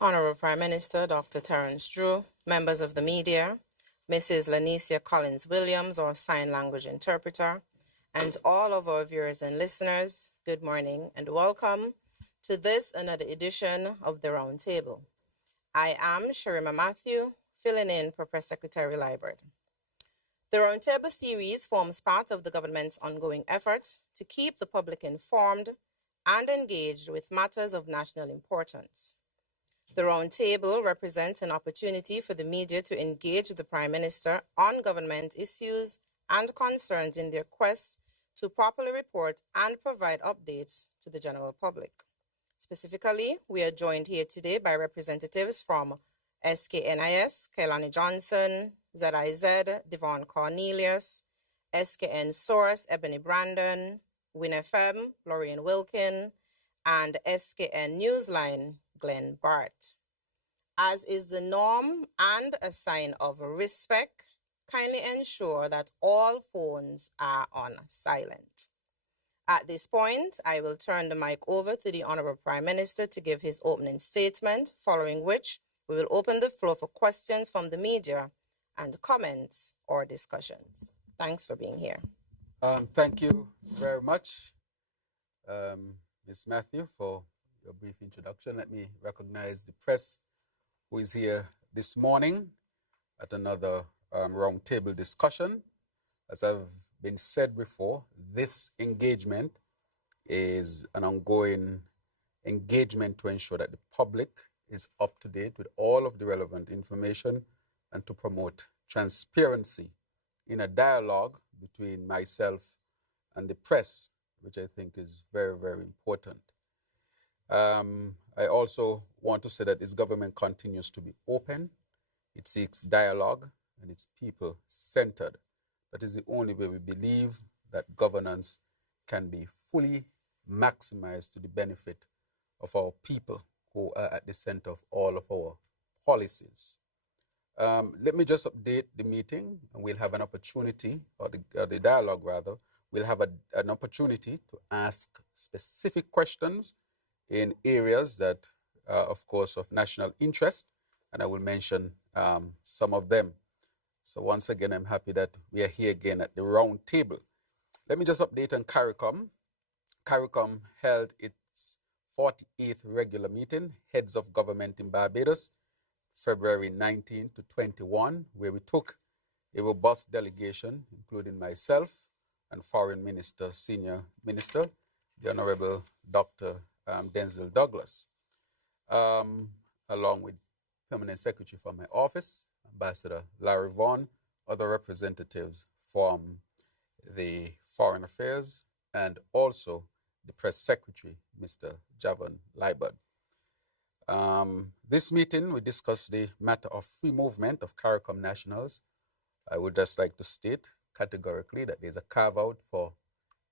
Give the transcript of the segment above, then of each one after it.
Honorable Prime Minister Dr. Terrance Drew, members of the media, Mrs. Lanicia Collins-Williams, our sign language interpreter, and all of our viewers and listeners, good morning and welcome to this another edition of the Roundtable. I am Sharima Matthew, filling in for Press Secretary Liburd. The Roundtable series forms part of the government's ongoing efforts to keep the public informed and engaged with matters of national importance. The Roundtable represents an opportunity for the media to engage the Prime Minister on government issues and concerns in their quest to properly report and provide updates to the general public. Specifically, we are joined here today by representatives from SKNIS, Kailani Johnson, ZIZ, Devon Cornelius, SKN Source, Ebony Brandon, WinFM, Lorraine Wilkin, and SKN Newsline, Glenn Bart. As is the norm and a sign of respect, kindly ensure that all phones are on silent. At this point, I will turn the mic over to the Honorable Prime Minister to give his opening statement, following which we will open the floor for questions from the media and comments or discussions. Thanks for being here. Thank you very much, Ms. Matthew, for your brief introduction. Let me recognize the press who is here this morning at another roundtable discussion. As I've been said before, this engagement is an ongoing engagement to ensure that the public is up to date with all of the relevant information and to promote transparency in a dialogue between myself and the press, which I think is very, very important. I also want to say that this government continues to be open. It seeks dialogue and it's people-centered. That is the only way we believe that governance can be fully maximized to the benefit of our people who are at the center of all of our policies. Let me just update the meeting, and we'll have an opportunity, or the dialogue rather, we'll have an opportunity to ask specific questions in areas that are, of course, of national interest, and I will mention some of them. So once again, I'm happy that we are here again at the round table. Let me just update on CARICOM. CARICOM held its 48th regular meeting, Heads of Government in Barbados, February 19 to 21, where we took a robust delegation, including myself and Foreign Minister, Senior Minister, the Honorable Dr. Denzel Douglas, along with Permanent Secretary from my office, Ambassador Larry Vaughan, other representatives from the Foreign Affairs, and also the Press Secretary, Mr. Javan Liburd. This meeting, we discussed the matter of free movement of CARICOM nationals. I would just like to state categorically that there's a carve-out for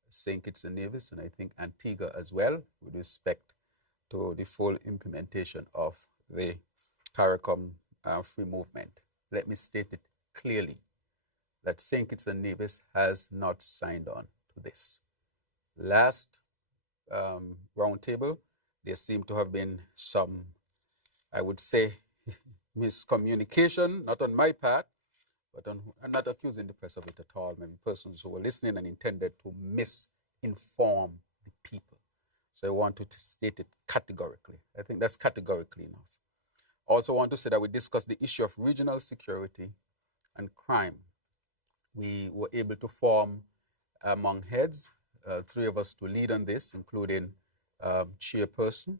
St. Kitts and Nevis, and I think Antigua as well, with respect to the full implementation of the CARICOM free movement. Let me state it clearly that St. Kitts and Nevis has not signed on to this. Last roundtable, there seemed to have been some, I would say, miscommunication, not on my part, but I'm not accusing the press of it at all. Maybe persons who were listening and intended to misinform the people. So I want to state it categorically. I think that's categorically enough. Also want to say that we discussed the issue of regional security and crime. We were able to form among heads, three of us to lead on this, including chairperson,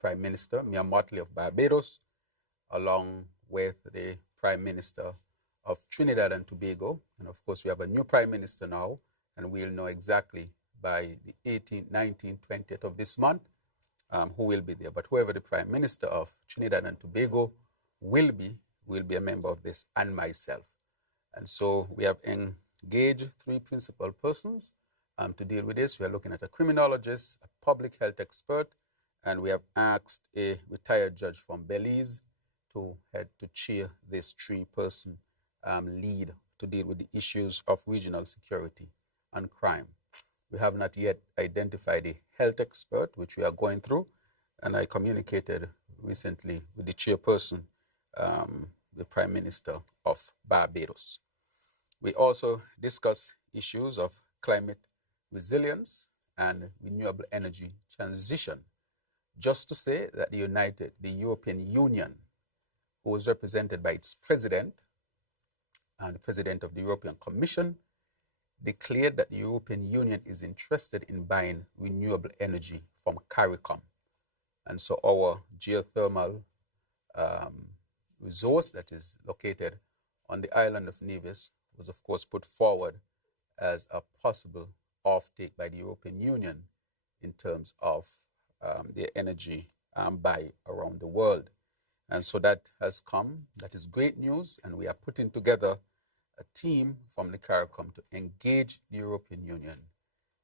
Prime Minister Mia Mottley of Barbados, along with the Prime Minister of Trinidad and Tobago. And of course, we have a new Prime Minister now, and we'll know exactly by the 18th, 19th, 20th of this month who will be there. But whoever the Prime Minister of Trinidad and Tobago will be a member of this, and myself. And so we have engaged three principal persons to deal with this. We are looking at a criminologist, a public health expert, and we have asked a retired judge from Belize to head to chair this three-person lead to deal with the issues of regional security and crime. We have not yet identified a health expert, which we are going through, and I communicated recently with the chairperson, the Prime Minister of Barbados. We also discussed issues of climate resilience and renewable energy transition. Just to say that the European Union, who is represented by its president and the president of the European Commission, declared that the European Union is interested in buying renewable energy from CARICOM. And so our geothermal resource that is located on the island of Nevis was, of course, put forward as a possible offtake by the European Union in terms of their energy buy around the world. And so that has come. That is great news. And we are putting together a team from the CARICOM to engage the European Union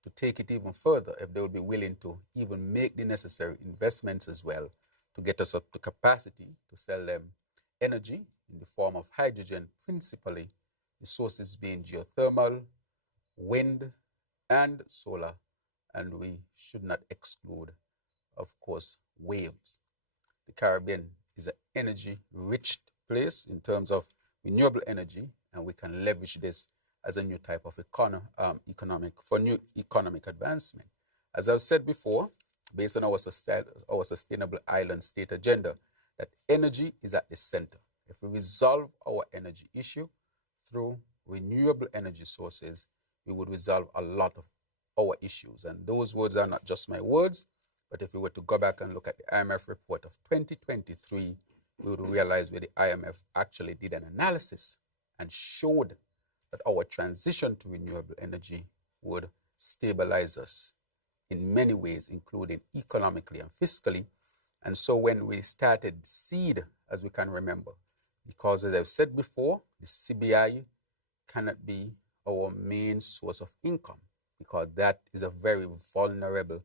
to take it even further if they will be willing to even make the necessary investments as well to get us up to capacity to sell them energy in the form of hydrogen, principally the sources being geothermal, wind, and solar. And we should not exclude, of course, waves. The Caribbean is an energy-rich place in terms of renewable energy, and we can leverage this as a new type of new economic advancement. As I've said before, based on our sustainable island state agenda, that energy is at the center. If we resolve our energy issue through renewable energy sources, we would resolve a lot of our issues. And those words are not just my words, but if we were to go back and look at the IMF report of 2023, we would realize where the IMF actually did an analysis and showed that our transition to renewable energy would stabilize us in many ways, including economically and fiscally. And so when we started SEED, as we can remember, because as I've said before, the CBI cannot be our main source of income because that is a very vulnerable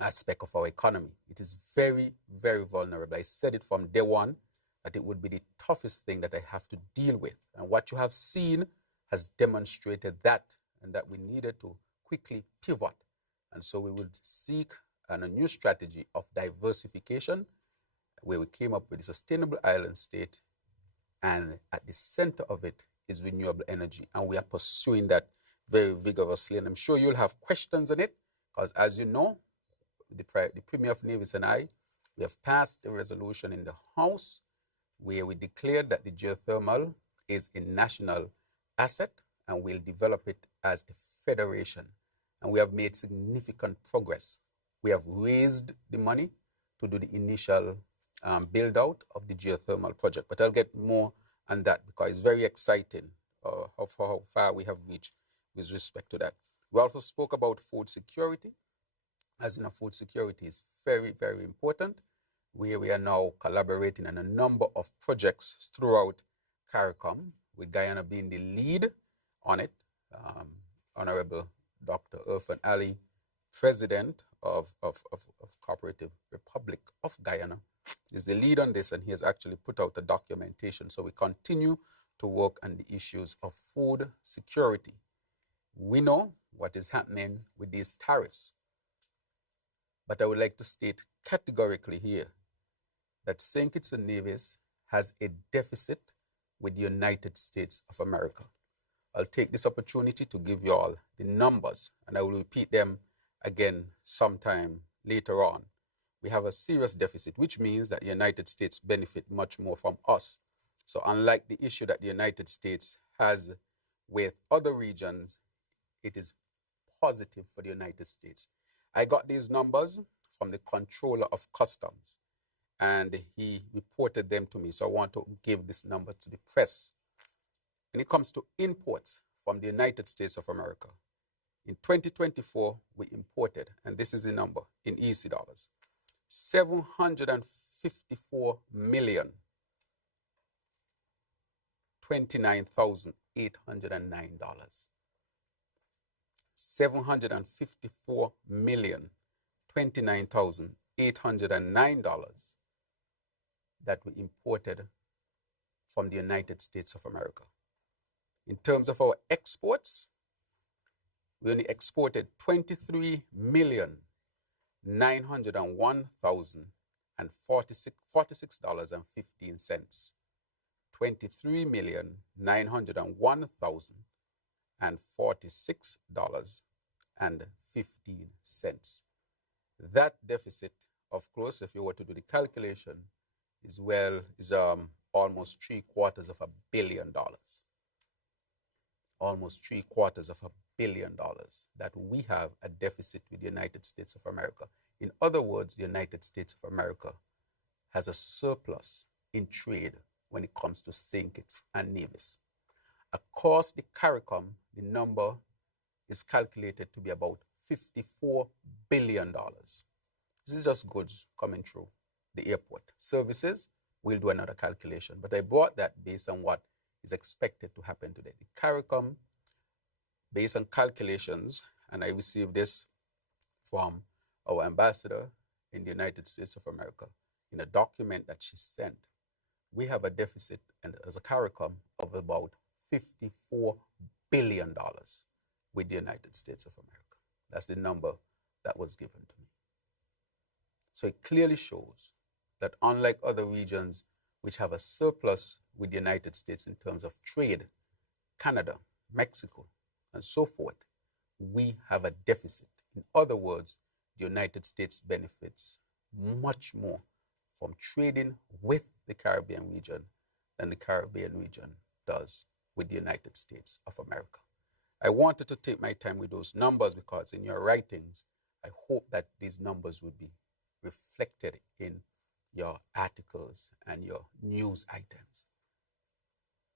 aspect of our economy. It is very, very vulnerable. I said it from day one that it would be the toughest thing that I have to deal with. And what you have seen has demonstrated that, and that we needed to quickly pivot. And so we would seek a new strategy of diversification, where we came up with a sustainable island state, and at the center of it is renewable energy. And we are pursuing that very vigorously. And I'm sure you'll have questions on it, because as you know, the Premier of Nevis and I, we have passed a resolution in the House where we declared that the geothermal is a national asset and we'll develop it as a federation. And we have made significant progress. We have raised the money to do the initial build out of the geothermal project. But I'll get more on that because it's very exciting how far we have reached with respect to that. We also spoke about food security. As you know, food security is very, very important, where we are now collaborating on a number of projects throughout CARICOM, with Guyana being the lead on it. Honorable Dr. Irfan Ali, President of Cooperative Republic of Guyana, is the lead on this, and he has actually put out a documentation. So we continue to work on the issues of food security. We know what is happening with these tariffs, but I would like to state categorically here that St. Kitts and Nevis has a deficit with the United States of America. I'll take this opportunity to give you all the numbers, and I will repeat them again sometime later on. We have a serious deficit, which means that the United States benefit much more from us. So unlike the issue that the United States has with other regions, it is positive for the United States. I got these numbers from the Controller of Customs, and he reported them to me. So I want to give this number to the press. When it comes to imports from the United States of America, in 2024, we imported, and this is the number in EC dollars, $754,029,809. $754,029,809 that we imported from the United States of America. In terms of our exports, we only exported $901,046.15. $23,901,046.15. That deficit, of course, if you were to do the calculation, is almost $750 million. Almost $750 million that we have a deficit with the United States of America. In other words, the United States of America has a surplus in trade when it comes to St. Kitts and Nevis. Across the CARICOM, the number is calculated to be about $54 billion. This is just goods coming through the airport. Services, we'll do another calculation, but I brought that based on what is expected to happen today. The CARICOM, based on calculations, and I received this from our ambassador in the United States of America in a document that she sent. We have a deficit as a CARICOM of about $54 billion with the United States of America. That's the number that was given to me. So it clearly shows that unlike other regions which have a surplus with the United States in terms of trade, Canada, Mexico, and so forth, we have a deficit. In other words, the United States benefits much more from trading with the Caribbean region than the Caribbean region does with the United States of America. I wanted to take my time with those numbers because in your writings, I hope that these numbers would be reflected in your articles and your news items.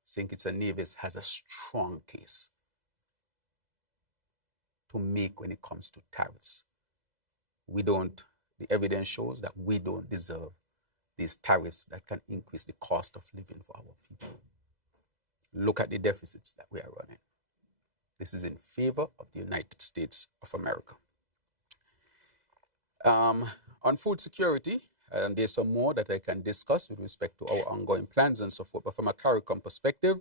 St. Kitts and Nevis has a strong case to make when it comes to tariffs. The evidence shows that we don't deserve these tariffs that can increase the cost of living for our people. Look at the deficits that we are running. This is in favor of the United States of America. On food security, and there's some more that I can discuss with respect to our ongoing plans and so forth, but from a CARICOM perspective,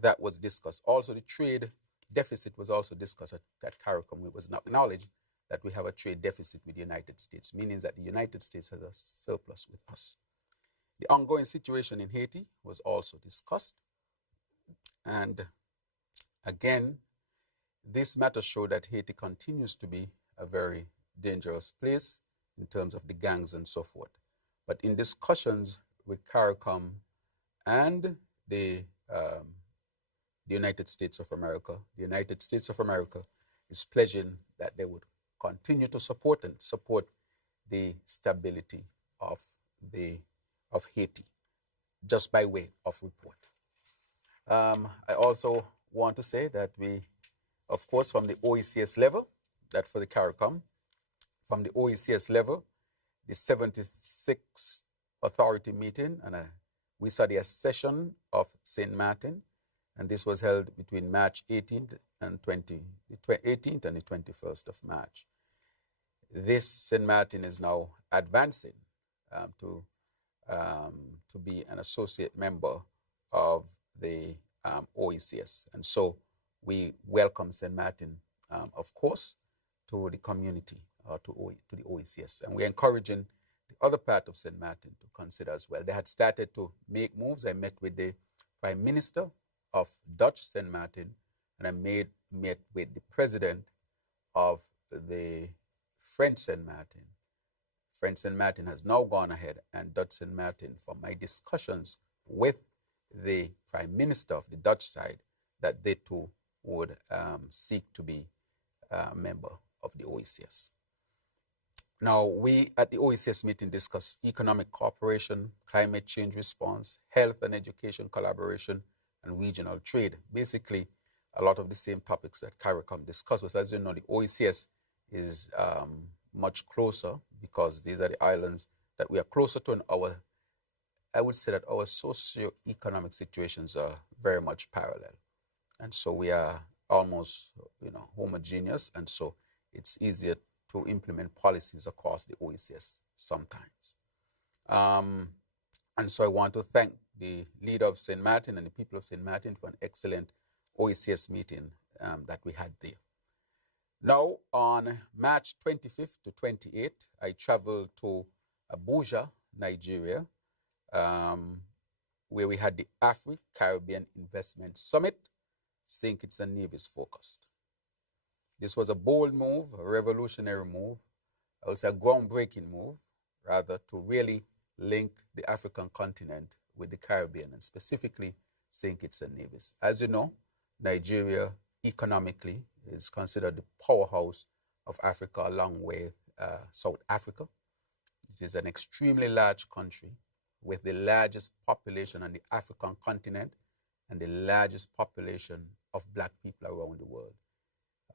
that was discussed. Also, the trade deficit was also discussed at CARICOM. It was not acknowledged that we have a trade deficit with the United States, meaning that the United States has a surplus with us. The ongoing situation in Haiti was also discussed. And again, this matter showed that Haiti continues to be a very dangerous place in terms of the gangs and so forth. But in discussions with CARICOM and the United States of America, the United States of America is pledging that they would continue to support the stability of Haiti, just by way of report. I also want to say that we, of course, from the OECS level, that for the CARICOM, from the OECS level, the 76th authority meeting, and we saw the session of St. Martin, and this was held between March 18th and the 21st of March. This St. Martin is now advancing to be an associate member of the OECS. And so we welcome St. Martin, of course, to the community, to the OECS. And we're encouraging the other part of St. Martin to consider as well. They had started to make moves. I met with the Prime Minister of Dutch St. Martin, and I met with the President of the French St. Martin. French St. Martin has now gone ahead, and Dutch St. Martin, from my discussions with the Prime Minister of the Dutch side, that they too would seek to be a member of the OECS. Now, we at the OECS meeting discussed economic cooperation, climate change response, health and education collaboration, and regional trade. Basically, a lot of the same topics that CARICOM discussed. But as you know, the OECS is much closer because these are the islands that we are closer to, and I would say that our socio-economic situations are very much parallel. And so we are almost, homogeneous, and so it's easier to implement policies across the OECS sometimes. And so I want to thank the leader of St. Martin and the people of St. Martin for an excellent OECS meeting that we had there. Now, on March 25th to 28th, I traveled to Abuja, Nigeria, where we had the Afro-Caribbean Investment Summit, St. Kitts and Nevis focused. This was a bold move, a revolutionary move, I would say a groundbreaking move, rather, to really link the African continent with the Caribbean, and specifically St. Kitts and Nevis. As you know, Nigeria economically is considered the powerhouse of Africa, along with South Africa. It is an extremely large country with the largest population on the African continent and the largest population of Black people around the world.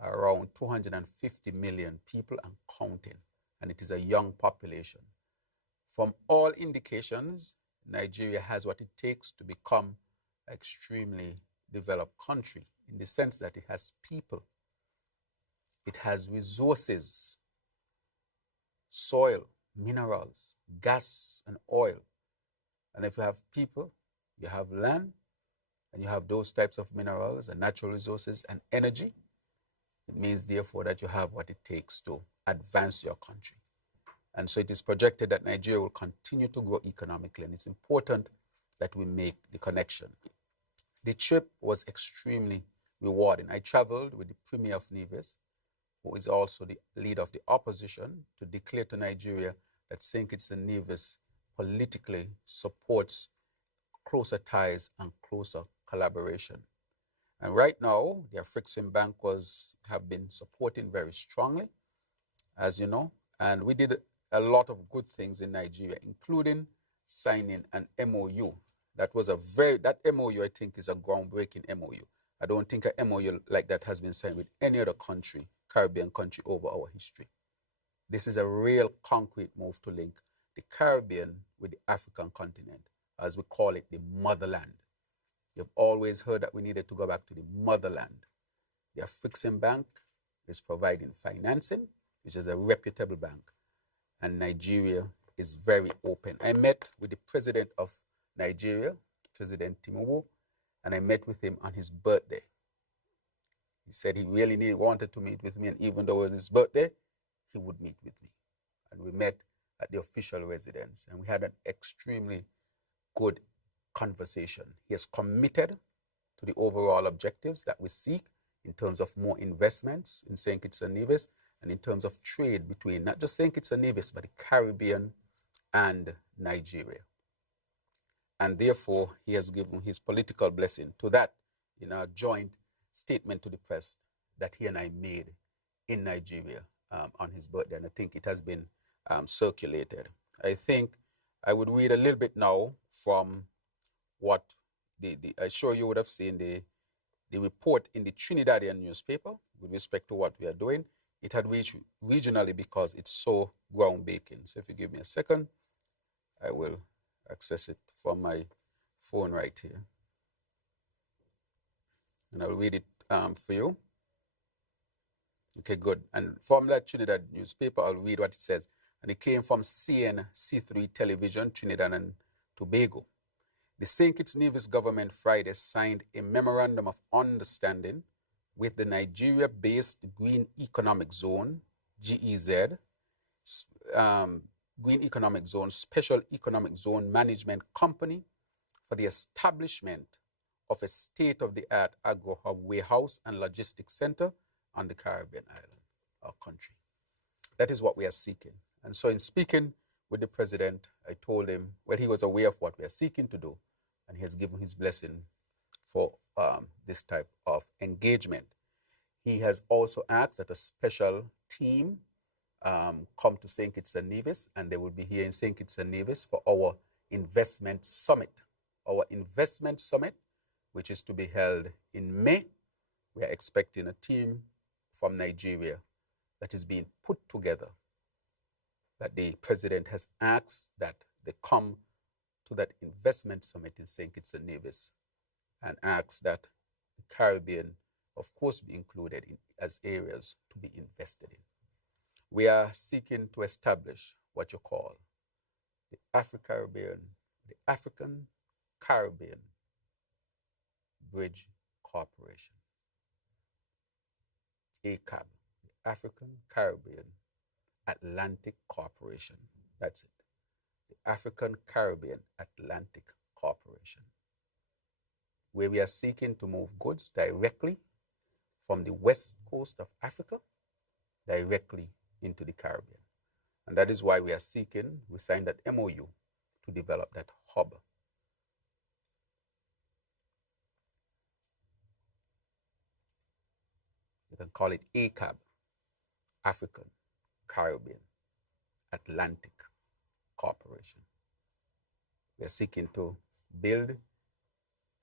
Around 250 million people and counting, and it is a young population. From all indications, Nigeria has what it takes to become an extremely developed country, in the sense that it has people, it has resources, soil, minerals, gas, and oil. And if you have people, you have land, and you have those types of minerals and natural resources and energy, it means, therefore, that you have what it takes to advance your country. And so it is projected that Nigeria will continue to grow economically, and it's important that we make the connection. The trip was extremely rewarding. I traveled with the Premier of Nevis, who is also the leader of the opposition, to declare to Nigeria that St. Kitts and Nevis politically supports closer ties and closer collaboration. And right now, the Afrexim Bank have been supporting very strongly, as you know, and we did a lot of good things in Nigeria, including signing an MOU. That MOU, I think, is a groundbreaking MOU. I don't think an MOU like that has been signed with any other country, Caribbean country, over our history. This is a real concrete move to link the Caribbean with the African continent, as we call it, the motherland. You've always heard that we needed to go back to the motherland. The Afrexim Bank is providing financing, which is a reputable bank, and Nigeria is very open. I met with the president of Nigeria, President Tinubu, and I met with him on his birthday. He said he really wanted to meet with me, and even though it was his birthday, he would meet with me. And we met at the official residence, and we had an extremely good conversation. He is committed to the overall objectives that we seek in terms of more investments in St. Kitts and Nevis, and in terms of trade between not just St. Kitts and Nevis, but the Caribbean and Nigeria. And therefore, he has given his political blessing to that in a joint statement to the press that he and I made in Nigeria on his birthday. And I think it has been circulated. I think I would read a little bit now from what I'm sure you would have seen the report in the Trinidadian newspaper with respect to what we are doing. It had reached regionally because it's so groundbreaking. So if you give me a second, I will access it from my phone right here. And I'll read it for you. Okay, good. And from that Trinidad newspaper, I'll read what it says. And it came from CNC3 Television, Trinidad and Tobago. The St. Kitts Nevis government Friday signed a memorandum of understanding with the Nigeria-based Green Economic Zone, GEZ, Green Economic Zone, Special Economic Zone Management Company for the establishment of a state-of-the-art agro-hub warehouse and logistics center on the Caribbean island, our country. That is what we are seeking. And so in speaking with the president, I told him, well, he was aware of what we are seeking to do, and he has given his blessing for this type of engagement. He has also asked that a special team come to St. Kitts and Nevis, and they will be here in St. Kitts and Nevis for our investment summit. Our investment summit, which is to be held in May. We are expecting a team from Nigeria that is being put together, that the president has asked that they come to that investment summit in St. Kitts and Nevis, and asks that the Caribbean, of course, be included as areas to be invested in. We are seeking to establish what you call the African Caribbean Bridge Corporation, ACAB, the African Caribbean Atlantic Corporation. That's it. The African Caribbean Atlantic Corporation, where we are seeking to move goods directly from the west coast of Africa directly into the Caribbean. And that is why we signed that MOU to develop that hub. You can call it ACAB, African Caribbean Atlantic Corporation. We are seeking to build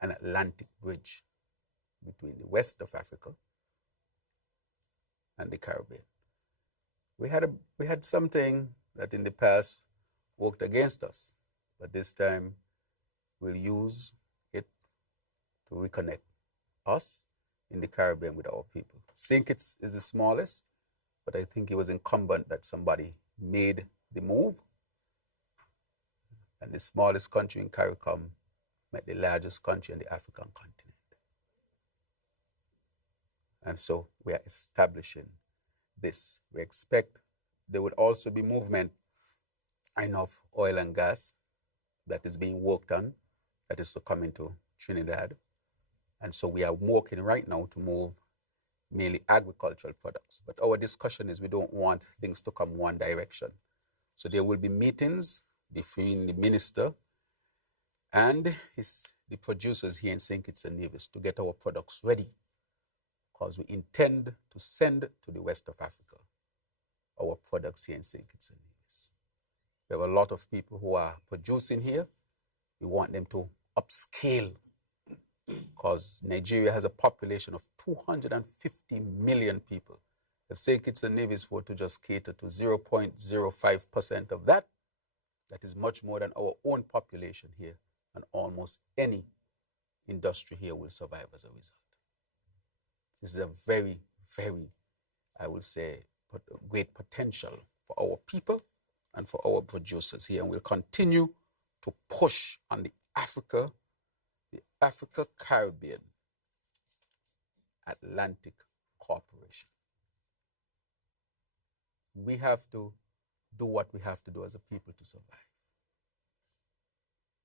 an Atlantic bridge between the west of Africa and the Caribbean. We had something that in the past worked against us, but this time we'll use it to reconnect us in the Caribbean with our people. St. Kitts is the smallest, but I think it was incumbent that somebody made the move, and the smallest country in CARICOM met the largest country on the African continent. And so we are establishing this. We expect there would also be movement of oil and gas that is being worked on, that is to come into Trinidad. And so we are working right now to move mainly agricultural products. But our discussion is we don't want things to come one direction. So there will be meetings between the minister and the producers here in St. Kitts and Nevis to get our products ready, because we intend to send to the west of Africa our products here in St. Kitts and Nevis. We have a lot of people who are producing here. We want them to upscale, because Nigeria has a population of 250 million people. If St. Kitts and Nevis were to just cater to 0.05% of that, that is much more than our own population here, and almost any industry here will survive as a result. This is a very, very, I will say, great potential for our people and for our producers here. And we'll continue to push on the Africa Caribbean Atlantic Corporation. We have to do what we have to do as a people to survive.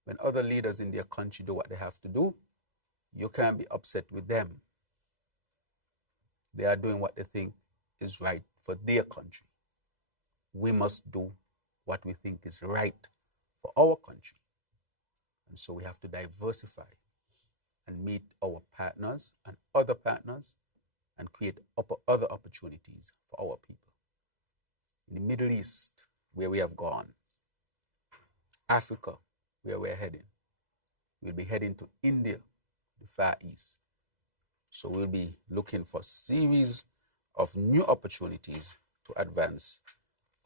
When other leaders in their country do what they have to do, you can't be upset with them. They are doing what they think is right for their country. We must do what we think is right for our country. And so we have to diversify and meet our partners and other partners and create other opportunities for our people. In the Middle East, where we have gone, Africa, where we're heading, we'll be heading to India, the Far East. So we'll be looking for a series of new opportunities to advance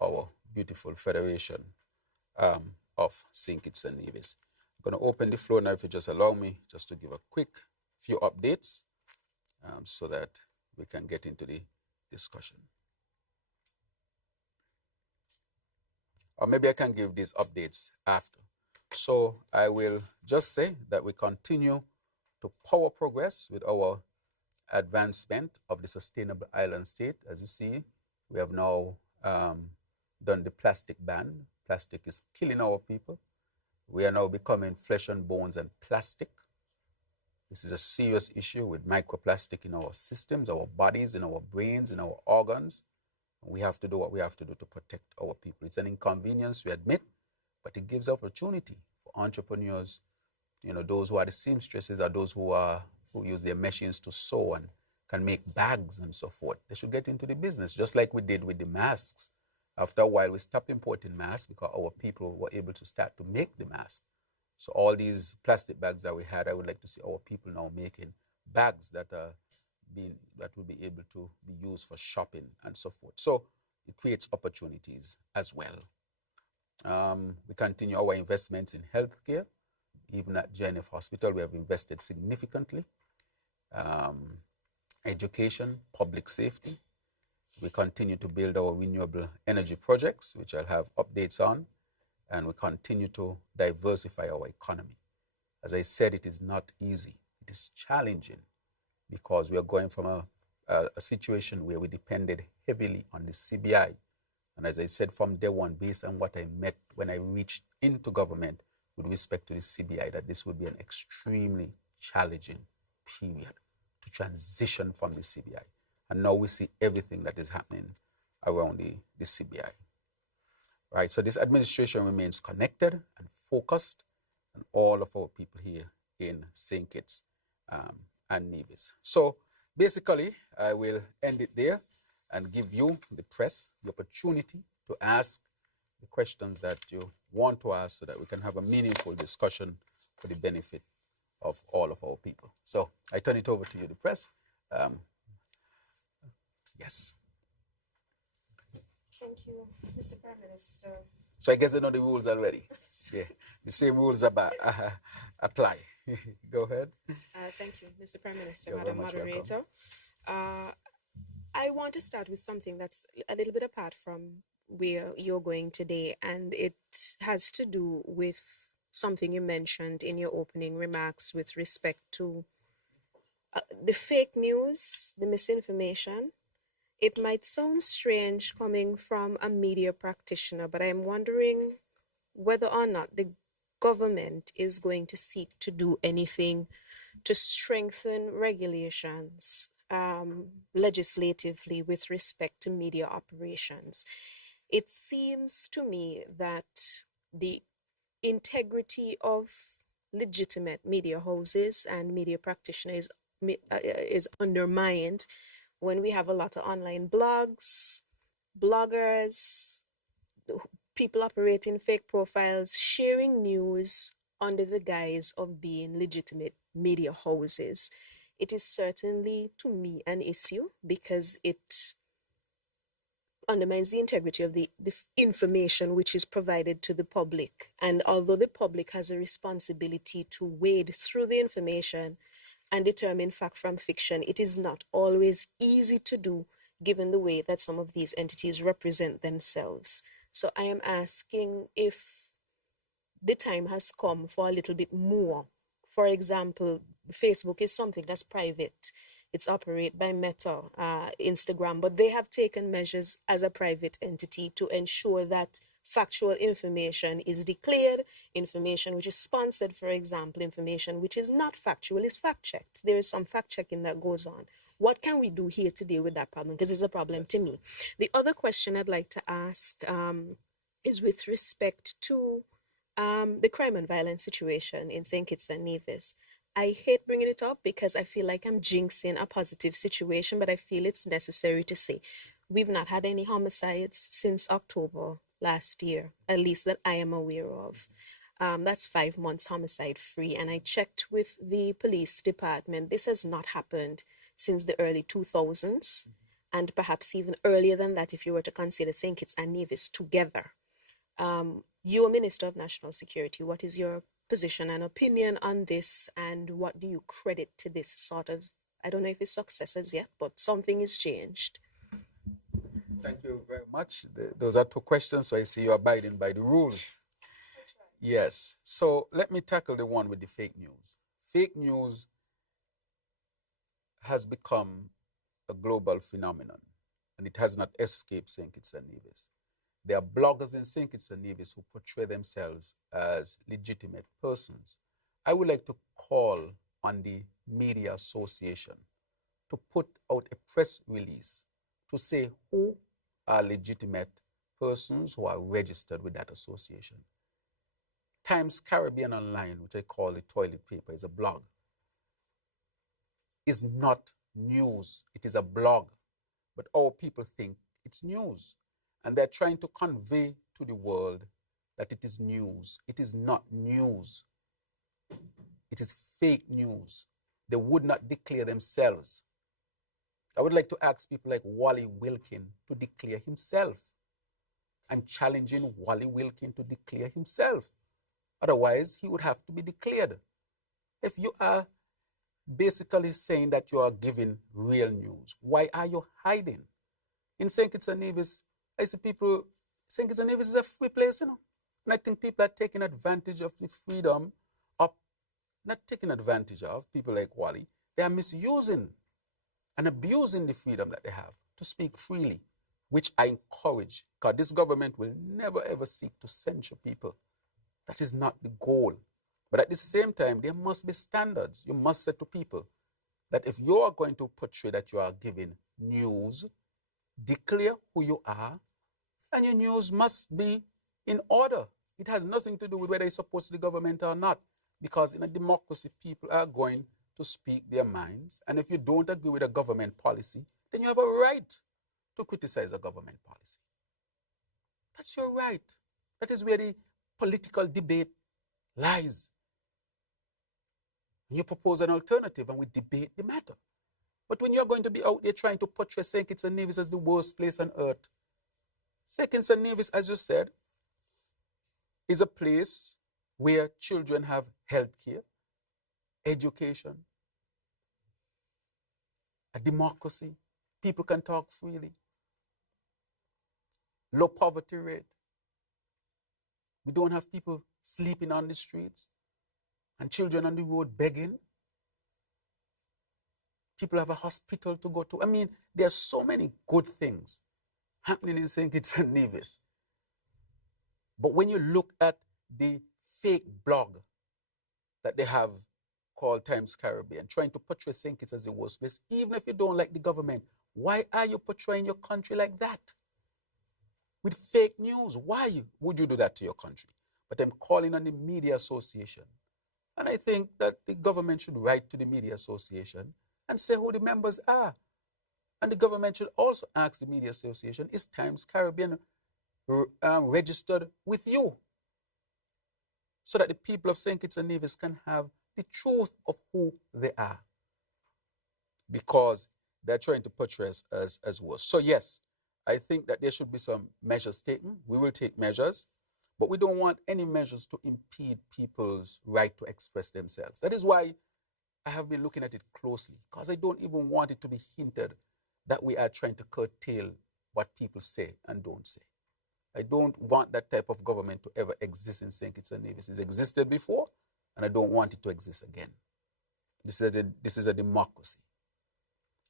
our beautiful federation of St. Kitts and Nevis. I'm going to open the floor now, if you just allow me, just to give a quick few updates so that we can get into the discussion. Or maybe I can give these updates after. So I will just say that we continue to power progress with our advancement of the sustainable island state. As you see, we have now done the plastic ban. Plastic is killing our people. We are now becoming flesh and bones and plastic. This is a serious issue with microplastic in our systems, our bodies, in our brains, in our organs. We have to do what we have to do to protect our people. It's an inconvenience, we admit, but it gives opportunity for entrepreneurs, those who are the seamstresses are those who use their machines to sew and can make bags and so forth. They should get into the business, just like we did with the masks. After a while, we stopped importing masks because our people were able to start to make the masks. So all these plastic bags that we had, I would like to see our people now making bags that will be able to be used for shopping and so forth. So it creates opportunities as well. We continue our investments in healthcare. Even at JNF Hospital, we have invested significantly. Education, public safety. We continue to build our renewable energy projects, which I'll have updates on, and we continue to diversify our economy. As I said, it is not easy. It is challenging because we are going from a a situation where we depended heavily on the CBI. And as I said from day one, based on what I met when I reached into government with respect to the CBI, that this would be an extremely challenging period to transition from the CBI. And now we see everything that is happening around the CBI. Right, so this administration remains connected and focused on all of our people here in St. Kitts and Nevis. So basically, I will end it there and give you, the press, the opportunity to ask the questions that you want to ask so that we can have a meaningful discussion for the benefit of all of our people. So I turn it over to you, the press. Yes. Thank you, Mr. Prime Minister. So I guess they know the rules already. Yeah, the same rules apply. Go ahead. Thank you, Mr. Prime Minister, You're Madam Moderator. I want to start with something that's a little bit apart from where you're going today, and it has to do with something you mentioned in your opening remarks with respect to the fake news, the misinformation. It might sound strange coming from a media practitioner, but I'm wondering whether or not the government is going to seek to do anything to strengthen regulations legislatively with respect to media operations. It seems to me that the integrity of legitimate media houses and media practitioners is undermined when we have a lot of online blogs, bloggers, people operating fake profiles, sharing news under the guise of being legitimate media houses. It is certainly, to me, an issue because it undermines the integrity of the information which is provided to the public. And although the public has a responsibility to wade through the information and determine fact from fiction, it is not always easy to do given the way that some of these entities represent themselves. So I am asking if the time has come for a little bit more. For example, Facebook is something that's private. It's operated by Meta, Instagram, but they have taken measures as a private entity to ensure that factual information is declared, information which is sponsored, for example, information which is not factual is fact-checked. There is some fact-checking that goes on. What can we do here to deal with that problem? Because it's a problem to me. The other question I'd like to ask is with respect to the crime and violence situation in St. Kitts and Nevis. I hate bringing it up because I feel like I'm jinxing a positive situation, but I feel it's necessary to say we've not had any homicides since October last year, at least that I am aware of. That's 5 months homicide free. And I checked with the police department. This has not happened since the early 2000s, and perhaps even earlier than that if you were to consider St. Kitts and Nevis together. You're Minister of National Security. What is your position and opinion on this, and what do you credit to this sort of, I don't know if it's successes yet, but something is changed? Thank you very much. Those are two questions, so I see you're abiding by the rules. Yes, so let me tackle the one with the fake news. Fake news has become a global phenomenon, and it has not escaped St. Kitts and Nevis. There are bloggers in St. Kitts and Nevis who portray themselves as legitimate persons. I would like to call on the Media Association to put out a press release to say who are legitimate persons who are registered with that association. Times Caribbean Online, which I call the toilet paper, is a blog. Is not news. It is a blog. But our people think it's news. And they're trying to convey to the world that it is news. It is not news. It is fake news. They would not declare themselves. I would like to ask people like Wally Wilkin to declare himself. I'm challenging Wally Wilkin to declare himself. Otherwise, he would have to be declared. If you are basically saying that you are giving real news, why are you hiding? In St. Kitts and Nevis, I see people, St. Kitts and Nevis is a free place, you know. And I think people are taking advantage of the freedom of, not taking advantage of people like Wally. They are misusing and abusing the freedom that they have to speak freely, which I encourage, because this government will never ever seek to censure people. That is not the goal. But at the same time, there must be standards. You must say to people that if you are going to portray that you are giving news, declare who you are, and your news must be in order. It has nothing to do with whether it's supposed to the government or not, because in a democracy, people are going to speak their minds, and if you don't agree with a government policy, then you have a right to criticize a government policy. That's your right. That is where the political debate lies. You propose an alternative and we debate the matter. But when you're going to be out there trying to portray St. Kitts and Nevis as the worst place on earth, St. Kitts and Nevis, as you said, is a place where children have health care, education, a democracy, people can talk freely, low poverty rate. We don't have people sleeping on the streets and children on the road begging. People have a hospital to go to. I mean, there are so many good things happening in St. Kitts and Nevis. But when you look at the fake blog that they have called Times Caribbean, trying to portray St. Kitts as the worst place, even if you don't like the government, why are you portraying your country like that? With fake news, why would you do that to your country? But I'm calling on the Media Association. And I think that the government should write to the Media Association and say who the members are. And the government should also ask the Media Association, is Times Caribbean registered with you? So that the people of St. Kitts and Nevis can have the truth of who they are. Because they're trying to portray us as worse. So yes, I think that there should be some measures taken. We will take measures, but we don't want any measures to impede people's right to express themselves. That is why I have been looking at it closely, because I don't even want it to be hinted that we are trying to curtail what people say and don't say. I don't want that type of government to ever exist in St. Kitts and Nevis. It's existed before, and I don't want it to exist again. This is a democracy.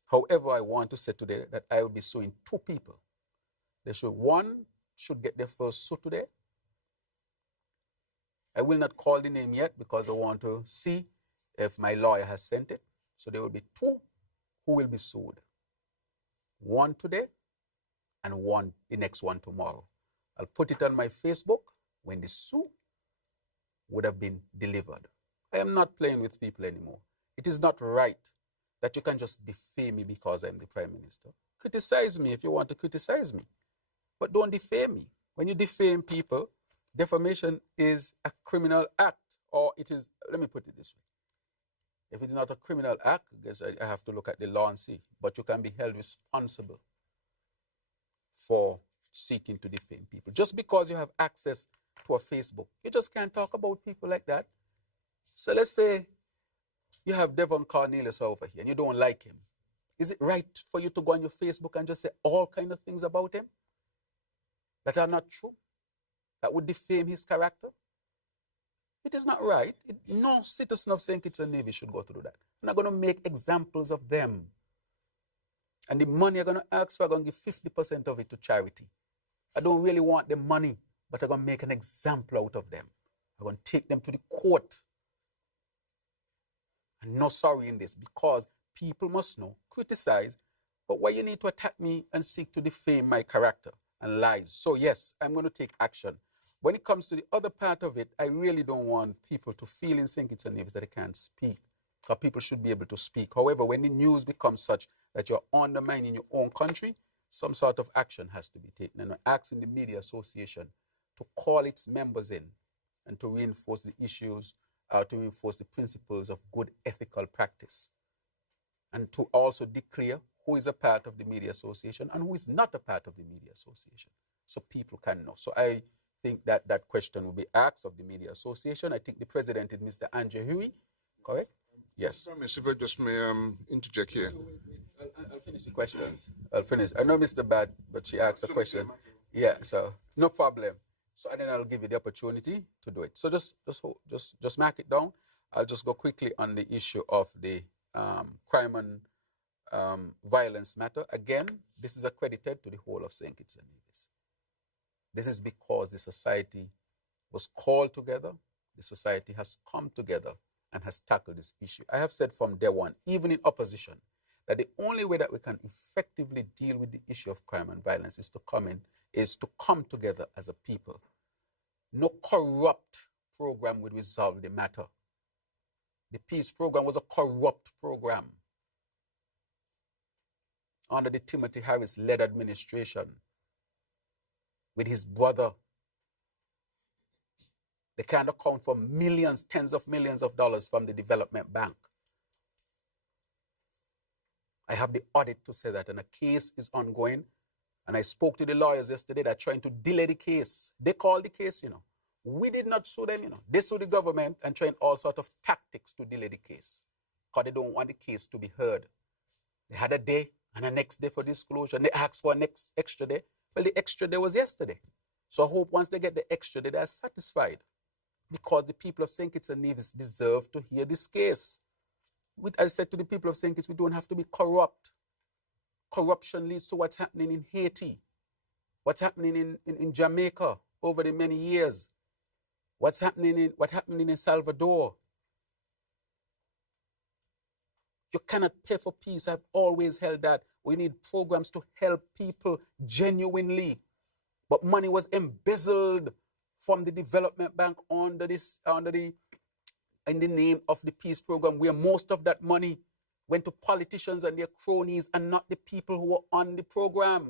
However, I want to say today that I will be suing two people. One should get their first suit today. I will not call the name yet because I want to see if my lawyer has sent it. So there will be two who will be sued. One today and the next one tomorrow. I'll put it on my Facebook when the suit would have been delivered. I am not playing with people anymore. It is not right that you can just defame me because I'm the Prime Minister. Criticize me if you want to criticize me, but don't defame me. When you defame people, defamation is a criminal act, or it is, let me put it this way. If it's not a criminal act, I guess I have to look at the law and see, but you can be held responsible for seeking to defame people. Just because you have access to a Facebook, you just can't talk about people like that. So let's say you have Devon Cornelius over here and you don't like him. Is it right for you to go on your Facebook and just say all kind of things about him that are not true, that would defame his character? It is not right. No citizen of St. Kitts and Nevis should go through that. I'm not going to make examples of them. And the money I'm going to ask for, I'm going to give 50% of it to charity. I don't really want the money, but I'm going to make an example out of them. I'm going to take them to the court. And no sorry in this, because people must know, criticize, but why you need to attack me and seek to defame my character and lies. So yes, I'm going to take action. When it comes to the other part of it, I really don't want people to feel in St. Kitts and Nevis that they can't speak, because people should be able to speak. However, when the news becomes such that you're undermining your own country, some sort of action has to be taken. And I'm asking the Media Association to call its members in and to reinforce the issues, to reinforce the principles of good ethical practice, and to also declare who is a part of the Media Association and who is not a part of the Media Association, so people can know. So I think that that question will be asked of the Media Association. I think the president is Mr. Andrew Huey, correct? Yes. If I just may interject here. I'll finish the questions. I'll finish. I know Mr. Bad, but she asked a question. Yeah, so no problem. So and then I'll give you the opportunity to do it. So just mark it down. I'll just go quickly on the issue of the crime and violence matter, again, this is accredited to the whole of St. Kitts and Nevis. This is because the society was called together, the society has come together and has tackled this issue. I have said from day one, even in opposition, that the only way that we can effectively deal with the issue of crime and violence is to come together as a people. No corrupt program would resolve the matter. The peace program was a corrupt program under the Timothy Harris-led administration with his brother. They can't account for millions, tens of millions of dollars from the development bank. I have the audit to say that, and a case is ongoing. And I spoke to the lawyers yesterday that are trying to delay the case. They called the case, We did not sue them, They sued the government and trying all sorts of tactics to delay the case because they don't want the case to be heard. They had a day and a next day for disclosure, and they asked for a next extra day. Well, the extra day was yesterday. So I hope once they get the extra day, they're satisfied because the people of St. Kitts and Nevis deserve to hear this case. I said to the people of St. Kitts, we don't have to be corrupt. Corruption leads to what's happening in Haiti, what's happening in Jamaica over the many years, what's happening in Salvador. You cannot pay for peace. I've always held that. We need programs to help people genuinely. But money was embezzled from the development bank in the name of the peace program, where most of that money went to politicians and their cronies and not the people who were on the program.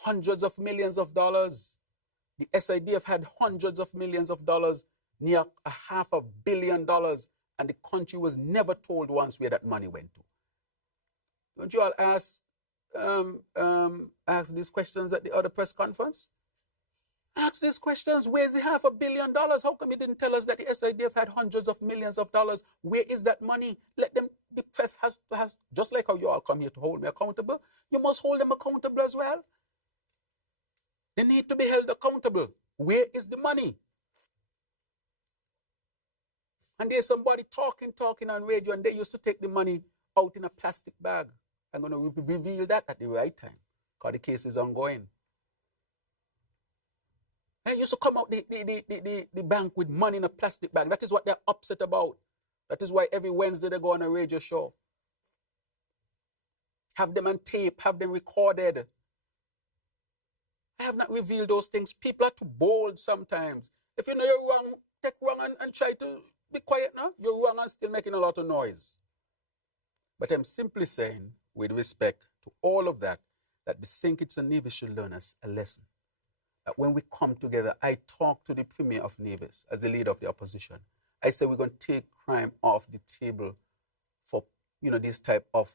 Hundreds of millions of dollars. The SIDF had hundreds of millions of dollars, near $500 million, and the country was never told once where that money went to. Don't you all ask these questions at the other press conference? Ask these questions. Where's the $500 million? How come you didn't tell us that the SIDF had hundreds of millions of dollars? Where is that money? Let them, the press has, just like how you all come here to hold me accountable, you must hold them accountable as well. They need to be held accountable. Where is the money? And there's somebody talking on radio, and they used to take the money out in a plastic bag. I'm going to reveal that at the right time, because the case is ongoing. They used to come out the bank with money in a plastic bag. That is what they're upset about. That is why every Wednesday they go on a radio show. Have them on tape, have them recorded. I have not revealed those things. People are too bold sometimes. If you know you're wrong, take wrong and try to be quiet now. You're wrong and still making a lot of noise. But I'm simply saying, with respect to all of that, that the St. Kitts and Nevis should learn us a lesson. That when we come together, I talk to the Premier of Nevis as the leader of the opposition. I say we're going to take crime off the table for, this type of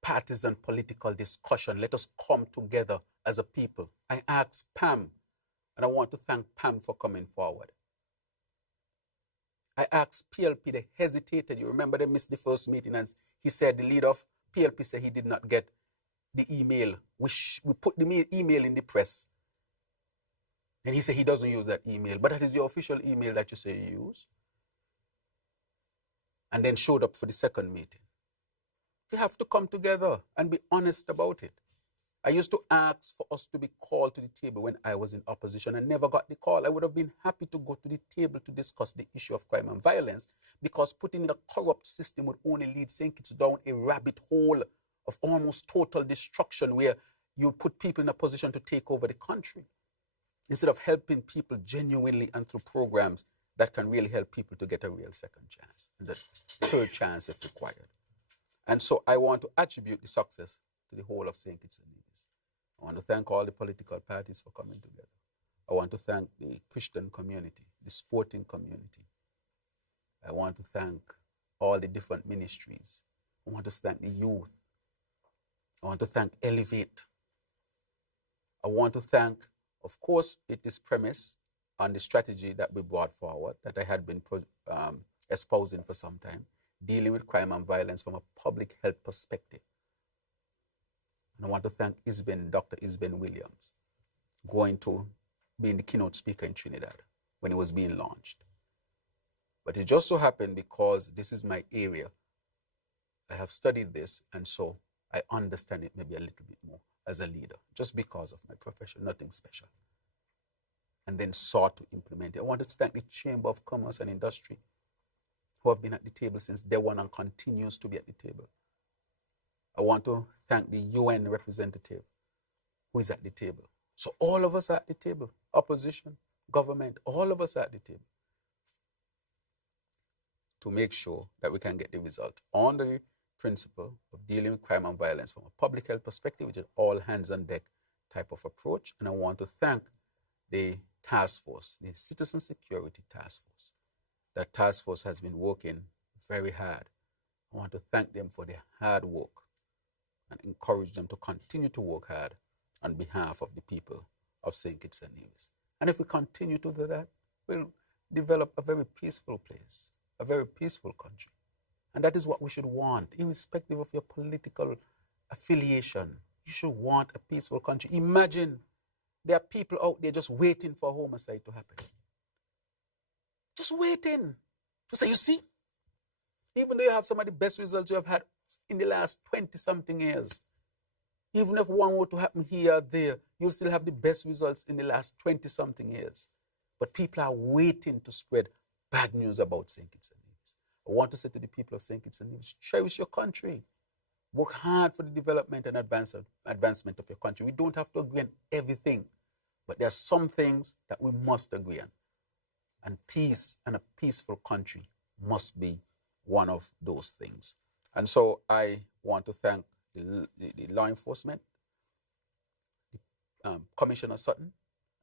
partisan political discussion. Let us come together as a people. I asked Pam, and I want to thank Pam for coming forward. I asked PLP, they hesitated. You remember they missed the first meeting, and he said, the leader of PLP said he did not get the email. We put the email in the press. And he said he doesn't use that email, but that is your official email that you say you use. And then showed up for the second meeting. We have to come together and be honest about it. I used to ask for us to be called to the table when I was in opposition and never got the call. I would have been happy to go to the table to discuss the issue of crime and violence, because putting in a corrupt system would only lead St. Kitts down a rabbit hole of almost total destruction, where you put people in a position to take over the country, instead of helping people genuinely and through programs that can really help people to get a real second chance and a third chance if required. And so I want to attribute the success to the whole of St. Kitts and Nevis. I want to thank all the political parties for coming together. I want to thank the Christian community, the sporting community. I want to thank all the different ministries. I want to thank the youth. I want to thank Elevate. I want to thank, of course, it is premised on the strategy that we brought forward, that I had been espousing for some time, dealing with crime and violence from a public health perspective. And I want to thank Dr. Isben Williams, going to being the keynote speaker in Trinidad when it was being launched. But it just so happened, because this is my area, I have studied this, and so I understand it maybe a little bit more as a leader, just because of my profession, nothing special. And then sought to implement it. I want to thank the Chamber of Commerce and Industry, who have been at the table since day one and continues to be at the table. I want to thank the UN representative who is at the table. So all of us are at the table, opposition, government, all of us are at the table to make sure that we can get the result on the principle of dealing with crime and violence from a public health perspective, which is all hands on deck type of approach. And I want to thank the task force, the Citizen Security Task Force. That task force has been working very hard. I want to thank them for their hard work and encourage them to continue to work hard on behalf of the people of St. Kitts and Nevis. And if we continue to do that, we'll develop a very peaceful place, a very peaceful country. And that is what we should want, irrespective of your political affiliation. You should want a peaceful country. Imagine there are people out there just waiting for homicide to happen. Just waiting to say, you see, even though you have some of the best results you have had in the last 20-something years, even if one were to happen here or there, you'll still have the best results in the last 20-something years. But people are waiting to spread bad news about St. Kitts and Nevis. I want to say to the people of St. Kitts and Nevis, cherish your country. Work hard for the development and advancement of your country. We don't have to agree on everything, but there are some things that we must agree on. And peace and a peaceful country must be one of those things. And so I want to thank the law enforcement, Commissioner Sutton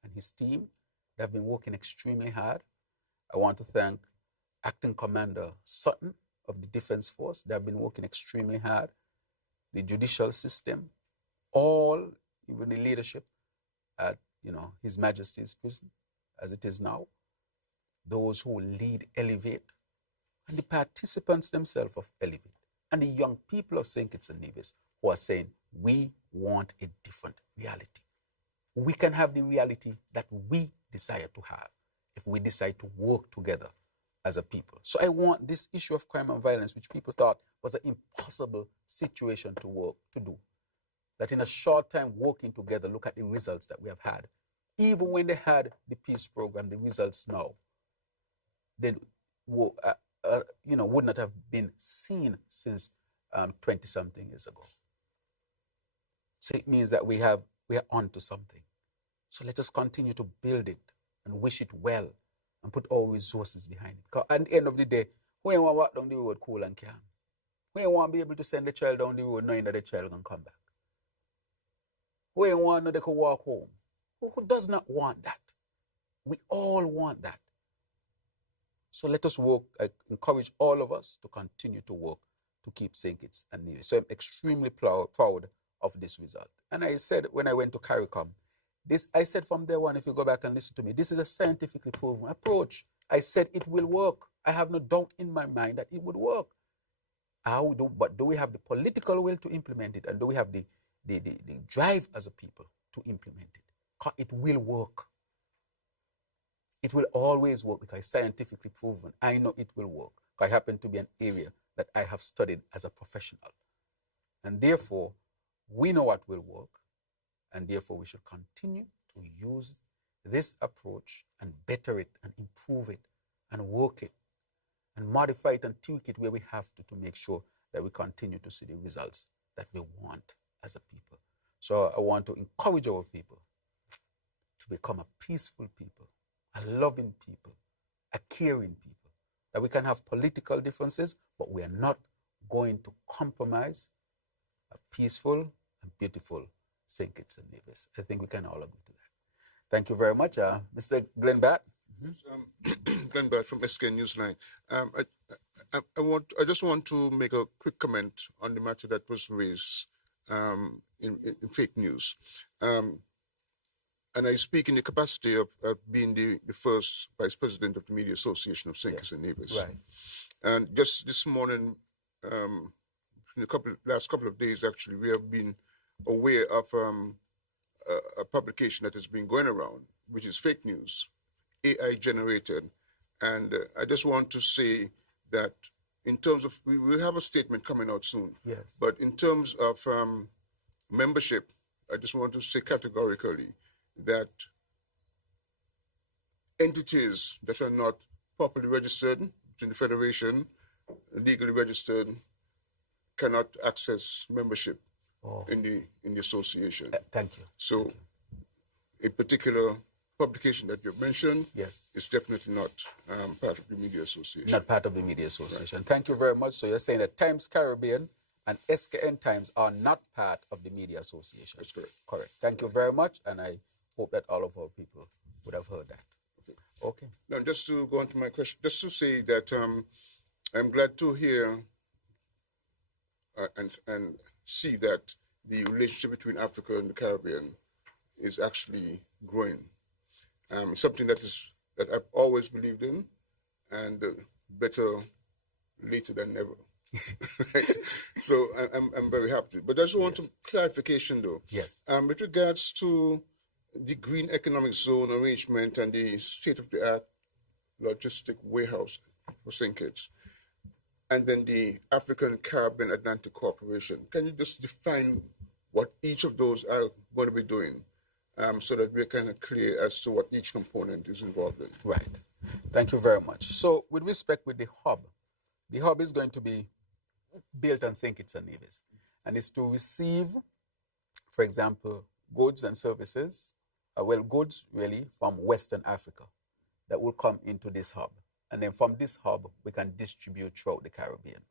and his team. They have been working extremely hard. I want to thank Acting Commander Sutton of the Defense Force. They have been working extremely hard. The judicial system, all, even the leadership at His Majesty's prison, as it is now, those who lead Elevate, and the participants themselves of Elevate, and the young people of St. Kitts and Nevis who are saying, we want a different reality. We can have the reality that we desire to have if we decide to work together as a people. So I want this issue of crime and violence, which people thought was an impossible situation to do, that in a short time working together, look at the results that we have had. Even when they had the peace program, the results now, they would not have been seen since 20-something years ago. So it means that we are onto something. So let us continue to build it and wish it well and put all resources behind it. Because at the end of the day, we want to walk down the road cool and calm. We want to be able to send the child down the road knowing that the child can come back. We want to know they can walk home. Who does not want that? We all want that. So let us work. I encourage all of us to continue to work to keep St. Kitts and Nevis. So I'm extremely proud of this result. And I said when I went to CARICOM, I said from day one, if you go back and listen to me, this is a scientifically proven approach. I said it will work. I have no doubt in my mind that it would work. But do we have the political will to implement it? And do we have the drive as a people to implement it? Because it will work. It will always work because it's scientifically proven. I know it will work. I happen to be an area that I have studied as a professional. And therefore, we know what will work. And therefore, we should continue to use this approach and better it and improve it and work it and modify it and tweak it where we have to make sure that we continue to see the results that we want as a people. So I want to encourage our people to become a peaceful people, a loving people, a caring people, that we can have political differences, but we are not going to compromise a peaceful and beautiful St. Kitts and Nevis. I think we can all agree to that. Thank you very much. Mr. Glenn Batt. Glenn Batt from SK Newsline. I just want to make a quick comment on the matter that was raised in fake news. And I speak in the capacity of being the first Vice President of the Media Association of St. Kitts and Nevis. Right. And just this morning, in the last couple of days, actually, we have been aware of a publication that has been going around, which is fake news, AI generated. And I just want to say that, in terms of, we will have a statement coming out soon. Yes. But in terms of membership, I just want to say categorically that entities that are not properly registered in the Federation, legally registered, cannot access membership in the association. Thank you. So a particular publication that you've mentioned is definitely not part of the Media Association. Not part of the Media Association. Right. Thank you very much. So you're saying that Times Caribbean and SKN Times are not part of the Media Association. That's correct. Correct. Thank you very much, and I hope that all of our people would have heard that. Okay. Now, just to go on to my question, just to say that I'm glad to hear and see that the relationship between Africa and the Caribbean is actually growing. Something that I've always believed in, and better later than never. Right? So I'm very happy. But I just want some clarification, though. Yes. With regards to the Green Economic Zone arrangement and the state-of-the-art logistic warehouse for St. Kitts, and then the African Caribbean Atlantic Corporation, can you just define what each of those are going to be doing, so that we're kind of clear as to what each component is involved in? Right. Thank you very much. So with respect with the hub is going to be built on St. Kitts and Nevis, and it's to receive, for example, goods and services, goods really from Western Africa that will come into this hub. And then from this hub, we can distribute throughout the Caribbean.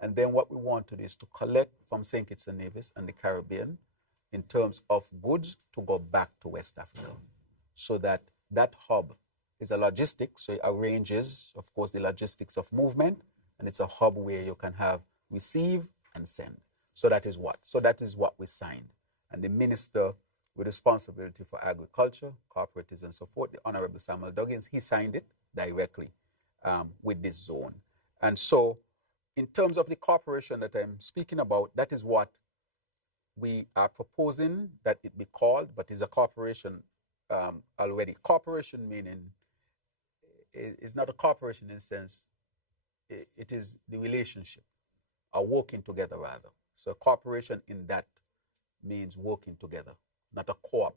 And then what we want to do is to collect from St. Kitts and Nevis and the Caribbean in terms of goods to go back to West Africa. So that hub is a logistics, so it arranges, of course, the logistics of movement, and it's a hub where you can have receive and send. So that is what we signed. And the minister with responsibility for agriculture, cooperatives, and so forth, the Honorable Samuel Duggins, he signed it directly with this zone. And so in terms of the corporation that I'm speaking about, that is what we are proposing that it be called, but is a corporation already. Corporation meaning is not a corporation in the sense, it is the relationship, or working together rather. So corporation in that means working together, not a co-op,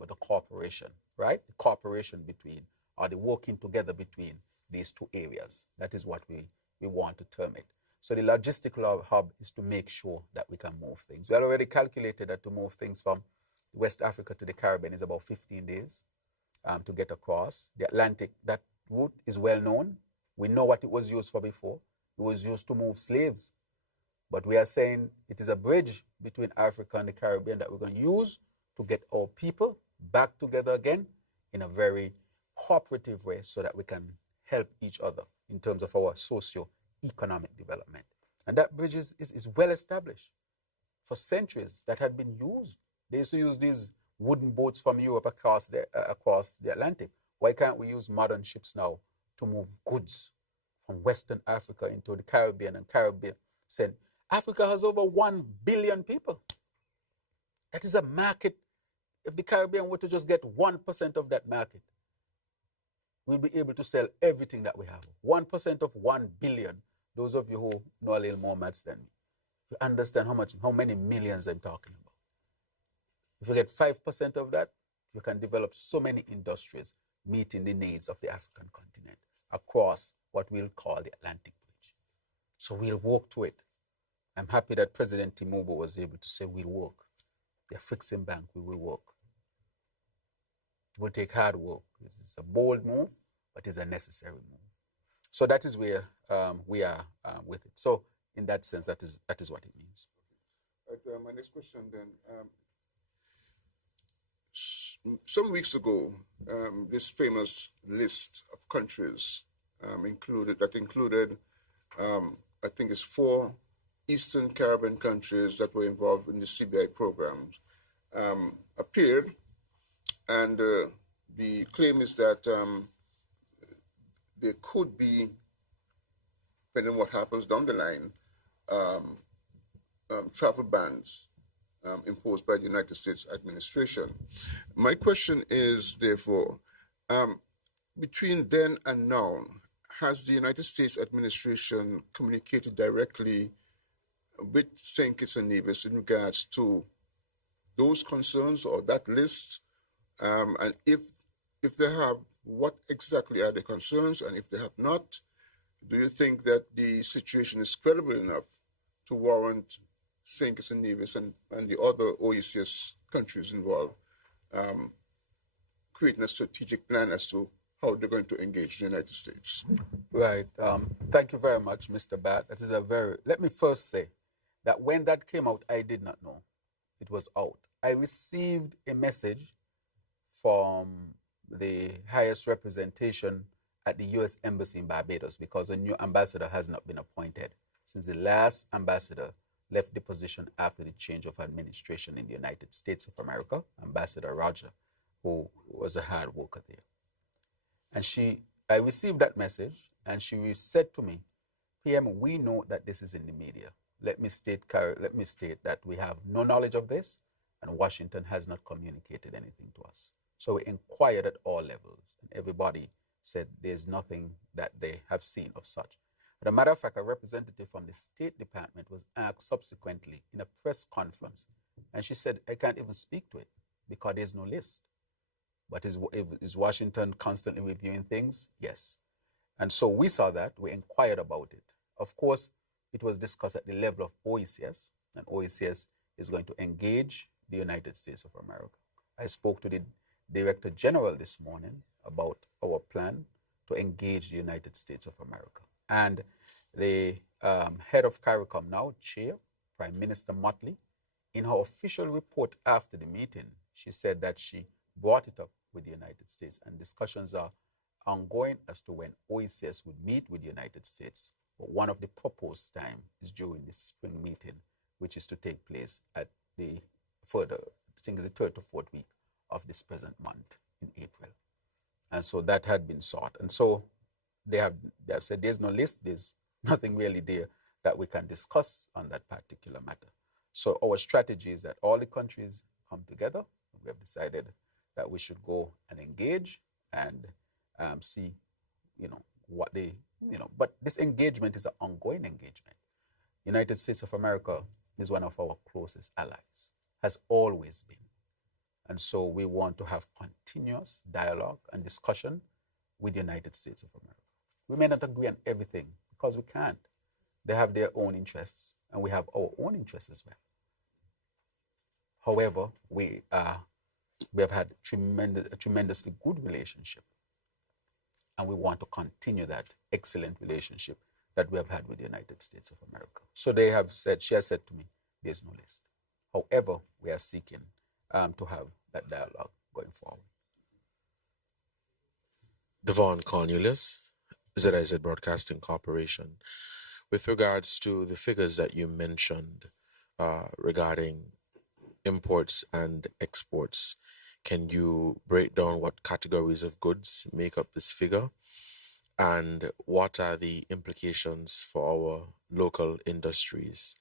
but a corporation, right? The cooperation between, or the working together between these two areas. That is what we want to term it. So the logistical hub is to make sure that we can move things. We had already calculated that to move things from West Africa to the Caribbean is about 15 days to get across. The Atlantic, that route is well known. We know what it was used for before. It was used to move slaves. But we are saying it is a bridge between Africa and the Caribbean that we're going to use to get our people back together again in a very cooperative way so that we can help each other in terms of our socio-economic development. And that bridge is well established for centuries. That had been used. They used to use these wooden boats from Europe across the Atlantic. Why can't we use modern ships now to move goods from Western Africa into the Caribbean and Caribbean? Africa has over 1 billion people. That is a market. If the Caribbean were to just get 1% of that market, we'll be able to sell everything that we have. 1% of 1 billion. Those of you who know a little more maths than me, you understand how many millions I'm talking about. If you get 5% of that, you can develop so many industries meeting the needs of the African continent across what we'll call the Atlantic Bridge. So we'll work to it. I'm happy that President Tinubu was able to say we'll work. The African Bank, we will work. It will take hard work. It's a bold move, but it's a necessary move. So that is where we are with it. So in that sense, that is what it means. Right, my next question then. Some weeks ago, this famous list of countries included, I think it's 4 Eastern Caribbean countries that were involved in the CBI programs, appeared, and the claim is that there could be, depending on what happens down the line, travel bans imposed by the United States administration. My question is, therefore, between then and now, has the United States administration communicated directly with St. Kitts and Nevis in regards to those concerns or that list? And if they have, what exactly are the concerns? And if they have not, do you think that the situation is credible enough to warrant St. Kitts and Nevis and the other OECS countries involved creating a strategic plan as to how they're going to engage the United States? Right. Thank you very much, Mr. Bat. That is let me first say that when that came out, I did not know it was out. I received a message from the highest representation at the U.S. Embassy in Barbados, because a new ambassador has not been appointed since the last ambassador left the position after the change of administration in the United States of America, Ambassador Roger, who was a hard worker there. And I received that message, and she said to me, PM, we know that this is in the media. Let me state that we have no knowledge of this, and Washington has not communicated anything to us. So we inquired at all levels, and everybody said there's nothing that they have seen of such. As a matter of fact, a representative from the State Department was asked subsequently in a press conference, and she said, I can't even speak to it because there's no list. But is Washington constantly reviewing things? Yes. And so we saw that, we inquired about it. Of course, it was discussed at the level of OECS, and OECS is going to engage the United States of America. I spoke to the Director General this morning about our plan to engage the United States of America. And the head of CARICOM now, Chair, Prime Minister Motley, in her official report after the meeting, she said that she brought it up with the United States, and discussions are ongoing as to when OECS would meet with the United States. But one of the proposed time is during the spring meeting, which is to take place at the further, I think it's the third to fourth week of this present month in April. And so that had been sought. And so they have said there's no list, there's nothing really there that we can discuss on that particular matter. So our strategy is that all the countries come together. We have decided that we should go and engage and see, what they, but this engagement is an ongoing engagement. United States of America is one of our closest allies, has always been. And so we want to have continuous dialogue and discussion with the United States of America. We may not agree on everything because we can't. They have their own interests and we have our own interests as well. However, we have had a tremendously good relationship, and we want to continue that excellent relationship that we have had with the United States of America. So she has said to me, there's no list. However, we are seeking to have that dialogue going forward. Devon Cornelius, ZIZ Broadcasting Corporation. With regards to the figures that you mentioned regarding imports and exports, can you break down what categories of goods make up this figure? And what are the implications for our local industries?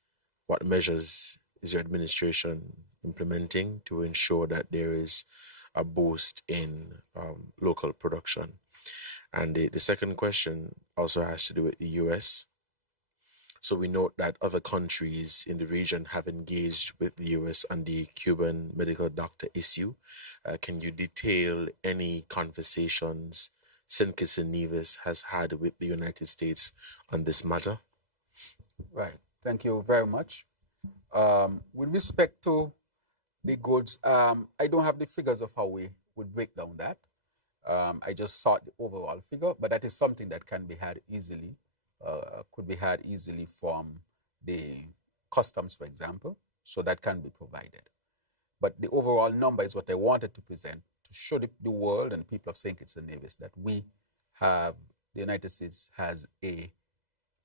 What measures is your administration implementing to ensure that there is a boost in local production? And the second question also has to do with the US. So we note that other countries in the region have engaged with the US on the Cuban medical doctor issue. Can you detail any conversations St. Kitts and Nevis has had with the United States on this matter? Right. Thank you very much. With respect to the goods, I don't have the figures of how we would break down that. I just saw the overall figure, but that is something that can be had easily. Could be had easily from the customs, for example, so that can be provided. But the overall number is what I wanted to present to show the world and the people of St. Kitts and Nevis that the United States has a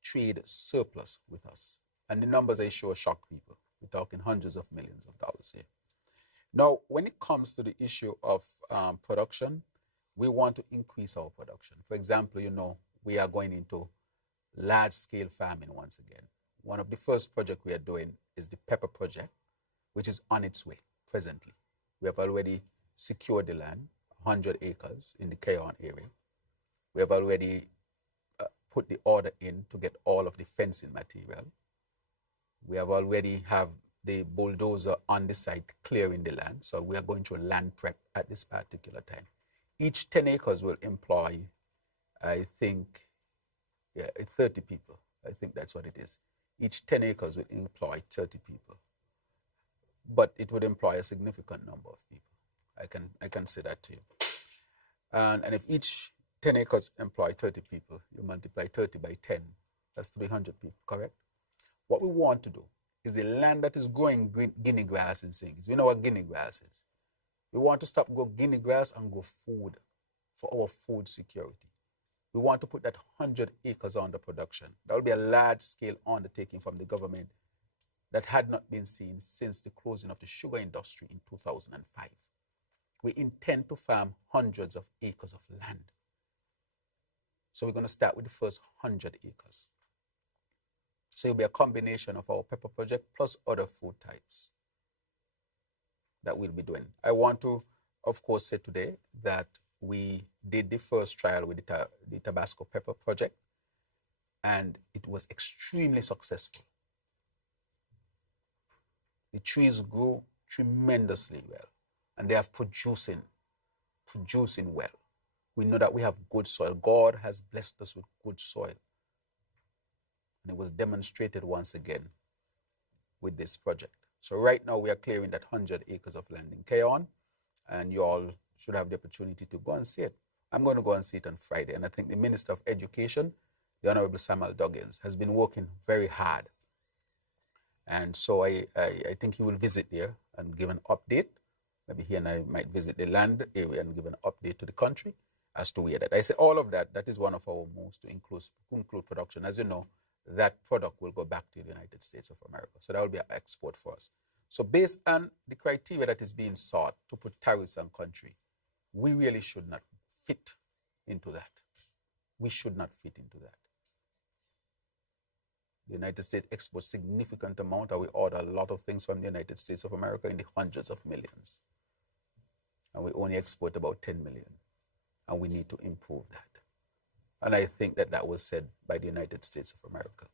trade surplus with us. And the numbers I show shock people. We're talking hundreds of millions of dollars here. Now, when it comes to the issue of production, we want to increase our production. For example, we are going into large-scale farming once again. One of the first projects we are doing is the pepper project, which is on its way presently. We have already secured the land, 100 acres in the Cayon area. We have already put the order in to get all of the fencing material. We have already have the bulldozer on the site clearing the land, so we are going through land prep at this particular time. Each 10 acres will employ, I think, 30 people. I think that's what it is. Each 10 acres will employ 30 people. But it would employ a significant number of people. I can say that to you. And if each 10 acres employ 30 people, you multiply 30 by 10, that's 300 people, correct? What we want to do is the land that is growing guinea grass in Singis. We know what guinea grass is. We want to stop grow guinea grass and grow food for our food security. We want to put that 100 acres under production. That will be a large-scale undertaking from the government that had not been seen since the closing of the sugar industry in 2005. We intend to farm hundreds of acres of land. So we're going to start with the first 100 acres. So it'll be a combination of our pepper project plus other food types that we'll be doing. I want to, of course, say today that we did the first trial with the Tabasco pepper project, and it was extremely successful. The trees grew tremendously well, and they are producing well. We know that we have good soil. God has blessed us with good soil. And it was demonstrated once again with this project. So right now we are clearing that 100 acres of land in Keon, and you all should have the opportunity to go and see it. I'm going to go and see it on Friday, and I think the Minister of Education, the Honorable Samuel Duggins, has been working very hard. And so I think he will visit there and give an update. Maybe he and I might visit the land area and give an update to the country as to where that. I say all of that, that is one of our moves to include production. As you know, that product will go back to the United States of America. So that will be an export for us. So based on the criteria that is being sought to put tariffs on country, we really should not fit into that. We should not fit into that. The United States exports significant amount, and we order a lot of things from the United States of America in the hundreds of millions. And we only export about 10 million. And we need to improve that. And I think that that was said by the United States of America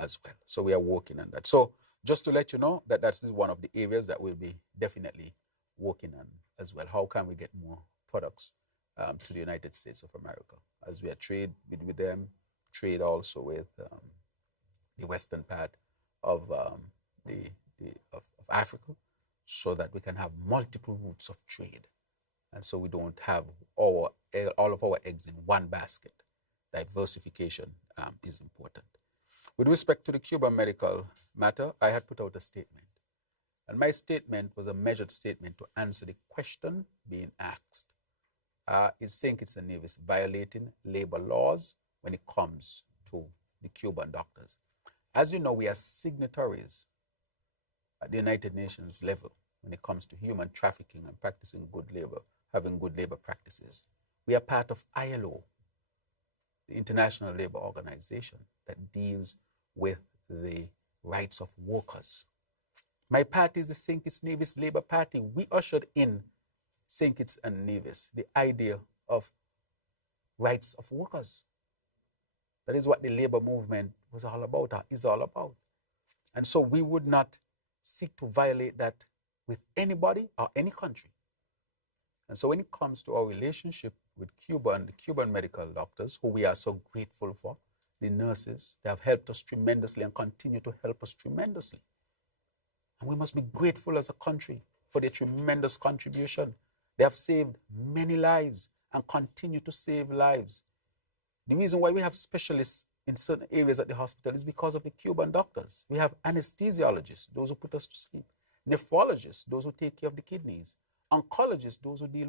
as well. So we are working on that. So just to let you know that that is one of the areas that we'll be definitely working on as well. How can we get more products to the United States of America as we are trade with them, trade also with the western part of Africa, so that we can have multiple routes of trade. And so we don't have all of our eggs in one basket. Diversification is important. With respect to the Cuban medical matter, I had put out a statement. And my statement was a measured statement to answer the question being asked. Is St. Kitts and Nevis violating labor laws when it comes to the Cuban doctors? As you know, we are signatories at the United Nations level when it comes to human trafficking and practicing good labor, having good labor practices. We are part of ILO, the International Labor Organization, that deals with the rights of workers. My party is the St. Kitts Nevis Labour Party. We ushered in St. Kitts and Nevis the idea of rights of workers. That is what the labor movement was all about, or is all about. And so we would not seek to violate that with anybody or any country. And so when it comes to our relationship with Cuba and the Cuban medical doctors, who we are so grateful for, the nurses, they have helped us tremendously and continue to help us tremendously. And we must be grateful as a country for their tremendous contribution. They have saved many lives and continue to save lives. The reason why we have specialists in certain areas at the hospital is because of the Cuban doctors. We have anesthesiologists, those who put us to sleep, nephrologists, those who take care of the kidneys, oncologists, those who deal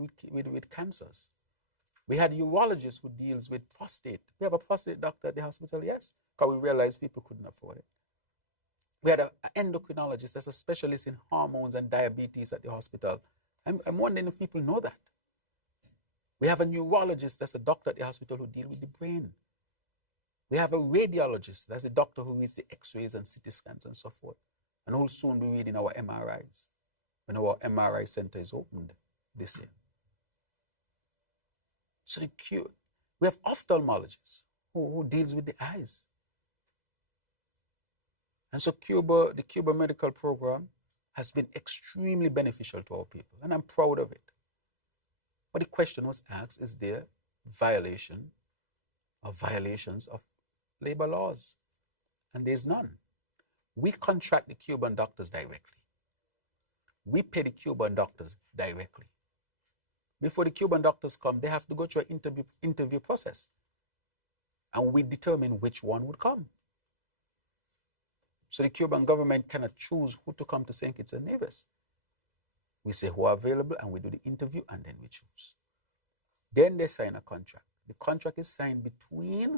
with cancers. We had urologists who deals with prostate. We have a prostate doctor at the hospital, yes, because we realized people couldn't afford it. We had an endocrinologist that's a specialist in hormones and diabetes at the hospital. I'm wondering if people know that. We have a neurologist that's a doctor at the hospital who deals with the brain. We have a radiologist that's a doctor who reads the x-rays and CT scans and so forth, and who will soon be reading our MRIs when our MRI center is opened this year. So we have ophthalmologists who deals with the eyes. And so the Cuba medical program has been extremely beneficial to our people, and I'm proud of it. But the question was asked, is there violation or violations of labor laws? And there's none. We contract the Cuban doctors directly. We pay the Cuban doctors directly. Before the Cuban doctors come, they have to go through an interview process. And we determine which one would come. So the Cuban government cannot choose who to come to St. Kitts and Nevis. We say who are available, and we do the interview, and then we choose. Then they sign a contract. The contract is signed between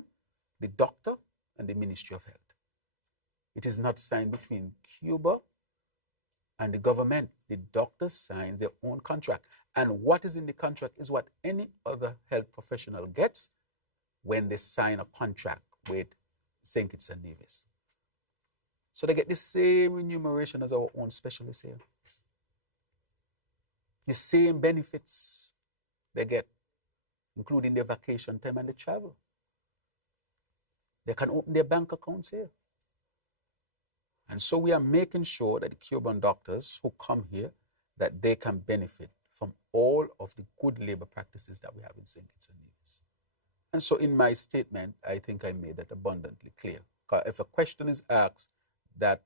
the doctor and the Ministry of Health. It is not signed between Cuba and the government. The doctors sign their own contract. And what is in the contract is what any other health professional gets when they sign a contract with St. Kitts and Nevis. So they get the same remuneration as our own specialists here. The same benefits they get, including their vacation time and the travel. They can open their bank accounts here. And so we are making sure that the Cuban doctors who come here, that they can benefit from all of the good labor practices that we have in St. Kitts and Nevis. And so in my statement, I think I made that abundantly clear. If a question is asked that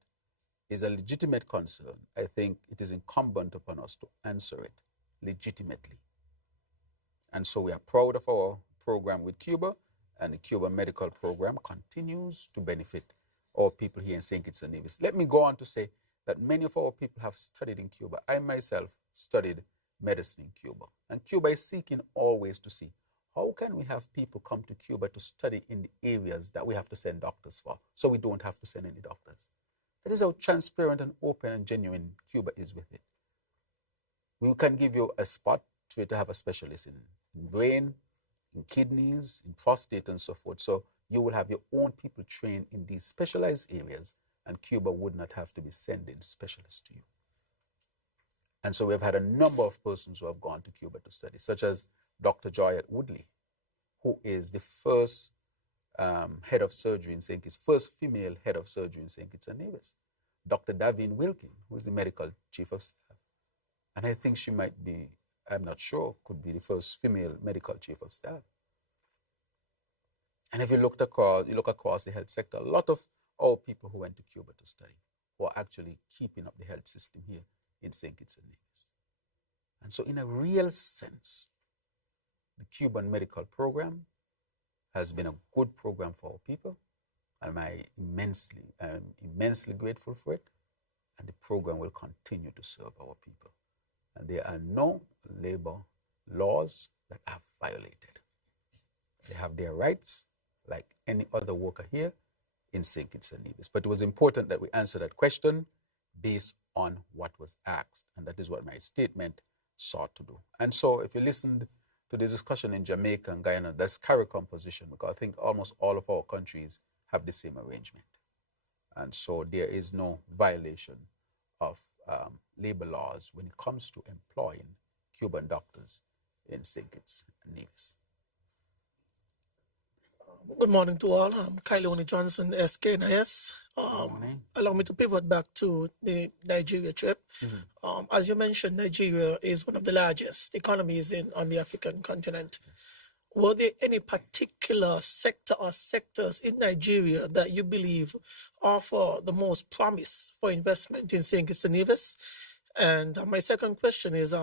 is a legitimate concern, I think it is incumbent upon us to answer it legitimately. And so we are proud of our program with Cuba, and the Cuba medical program continues to benefit our people here in St. Kitts and Nevis. Let me go on to say that many of our people have studied in Cuba. I myself studied medicine in Cuba. And Cuba is seeking always to see how can we have people come to Cuba to study in the areas that we have to send doctors for, so we don't have to send any doctors. That is how transparent and open and genuine Cuba is with it. We can give you a spot to have a specialist in brain, in kidneys, in prostate, and so forth. So you will have your own people trained in these specialized areas, and Cuba would not have to be sending specialists to you. And so we've had a number of persons who have gone to Cuba to study, such as Dr. Joyette Woodley, who is the first head of surgery in St. Kitts, first female head of surgery in St. Kitts and Nevis. Dr. Davine Wilkin, who is the medical chief of staff. And I think she might be, I'm not sure, could be the first female medical chief of staff. And if you look across the health sector, a lot of our people who went to Cuba to study who are actually keeping up the health system here in St. Kitts and Nevis. And so in a real sense, the Cuban medical program has been a good program for our people, and I'm immensely grateful for it, and the program will continue to serve our people. And there are no labor laws that are violated. They have their rights like any other worker here in St. Kitts and Nevis. But it was important that we answer that question based on what was asked, and that is what my statement sought to do. And so if you listened to the discussion in Jamaica and Guyana, that's CARICOM position, because I think almost all of our countries have the same arrangement. And so there is no violation of labor laws when it comes to employing Cuban doctors in St. Kitts and Nevis. Good morning to all. I'm Kylie Johnson, SKNIS. Allow me to pivot back to the Nigeria trip. As you mentioned, Nigeria is one of the largest economies on the African continent. Were there any particular sector or sectors in Nigeria that you believe offer the most promise for investment in St. Kitts and Nevis? And my second question is,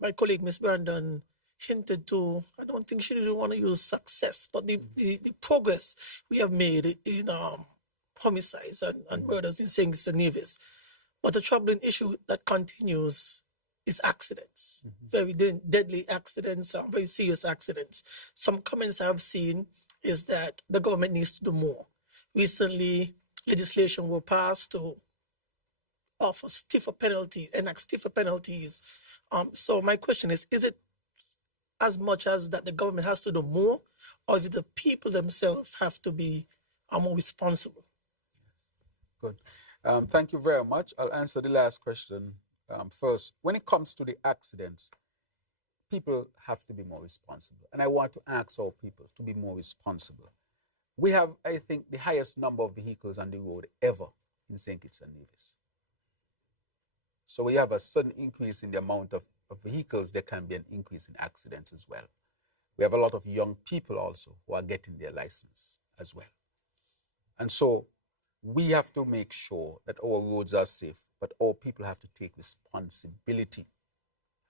my colleague, Ms. Brandon, hinted to, I don't think she didn't want to use success, but the progress we have made in homicides and murders in St. Kitts and Nevis. But the troubling issue that continues is accidents, very deadly accidents, very serious accidents. Some comments I've seen is that the government needs to do more. Recently, legislation was passed to offer stiffer penalties, enact stiffer penalties. So my question is it as much as that the government has to do more, or is it the people themselves have to be more responsible? Good. Thank you very much. I'll answer the last question first. When it comes to the accidents, people have to be more responsible. And I want to ask our people to be more responsible. We have, I think, the highest number of vehicles on the road ever in St. Kitts and Nevis. So we have a sudden increase in the amount of vehicles. There can be an increase in accidents as well. We have a lot of young people also who are getting their license as well. And so we have to make sure that our roads are safe, but all people have to take responsibility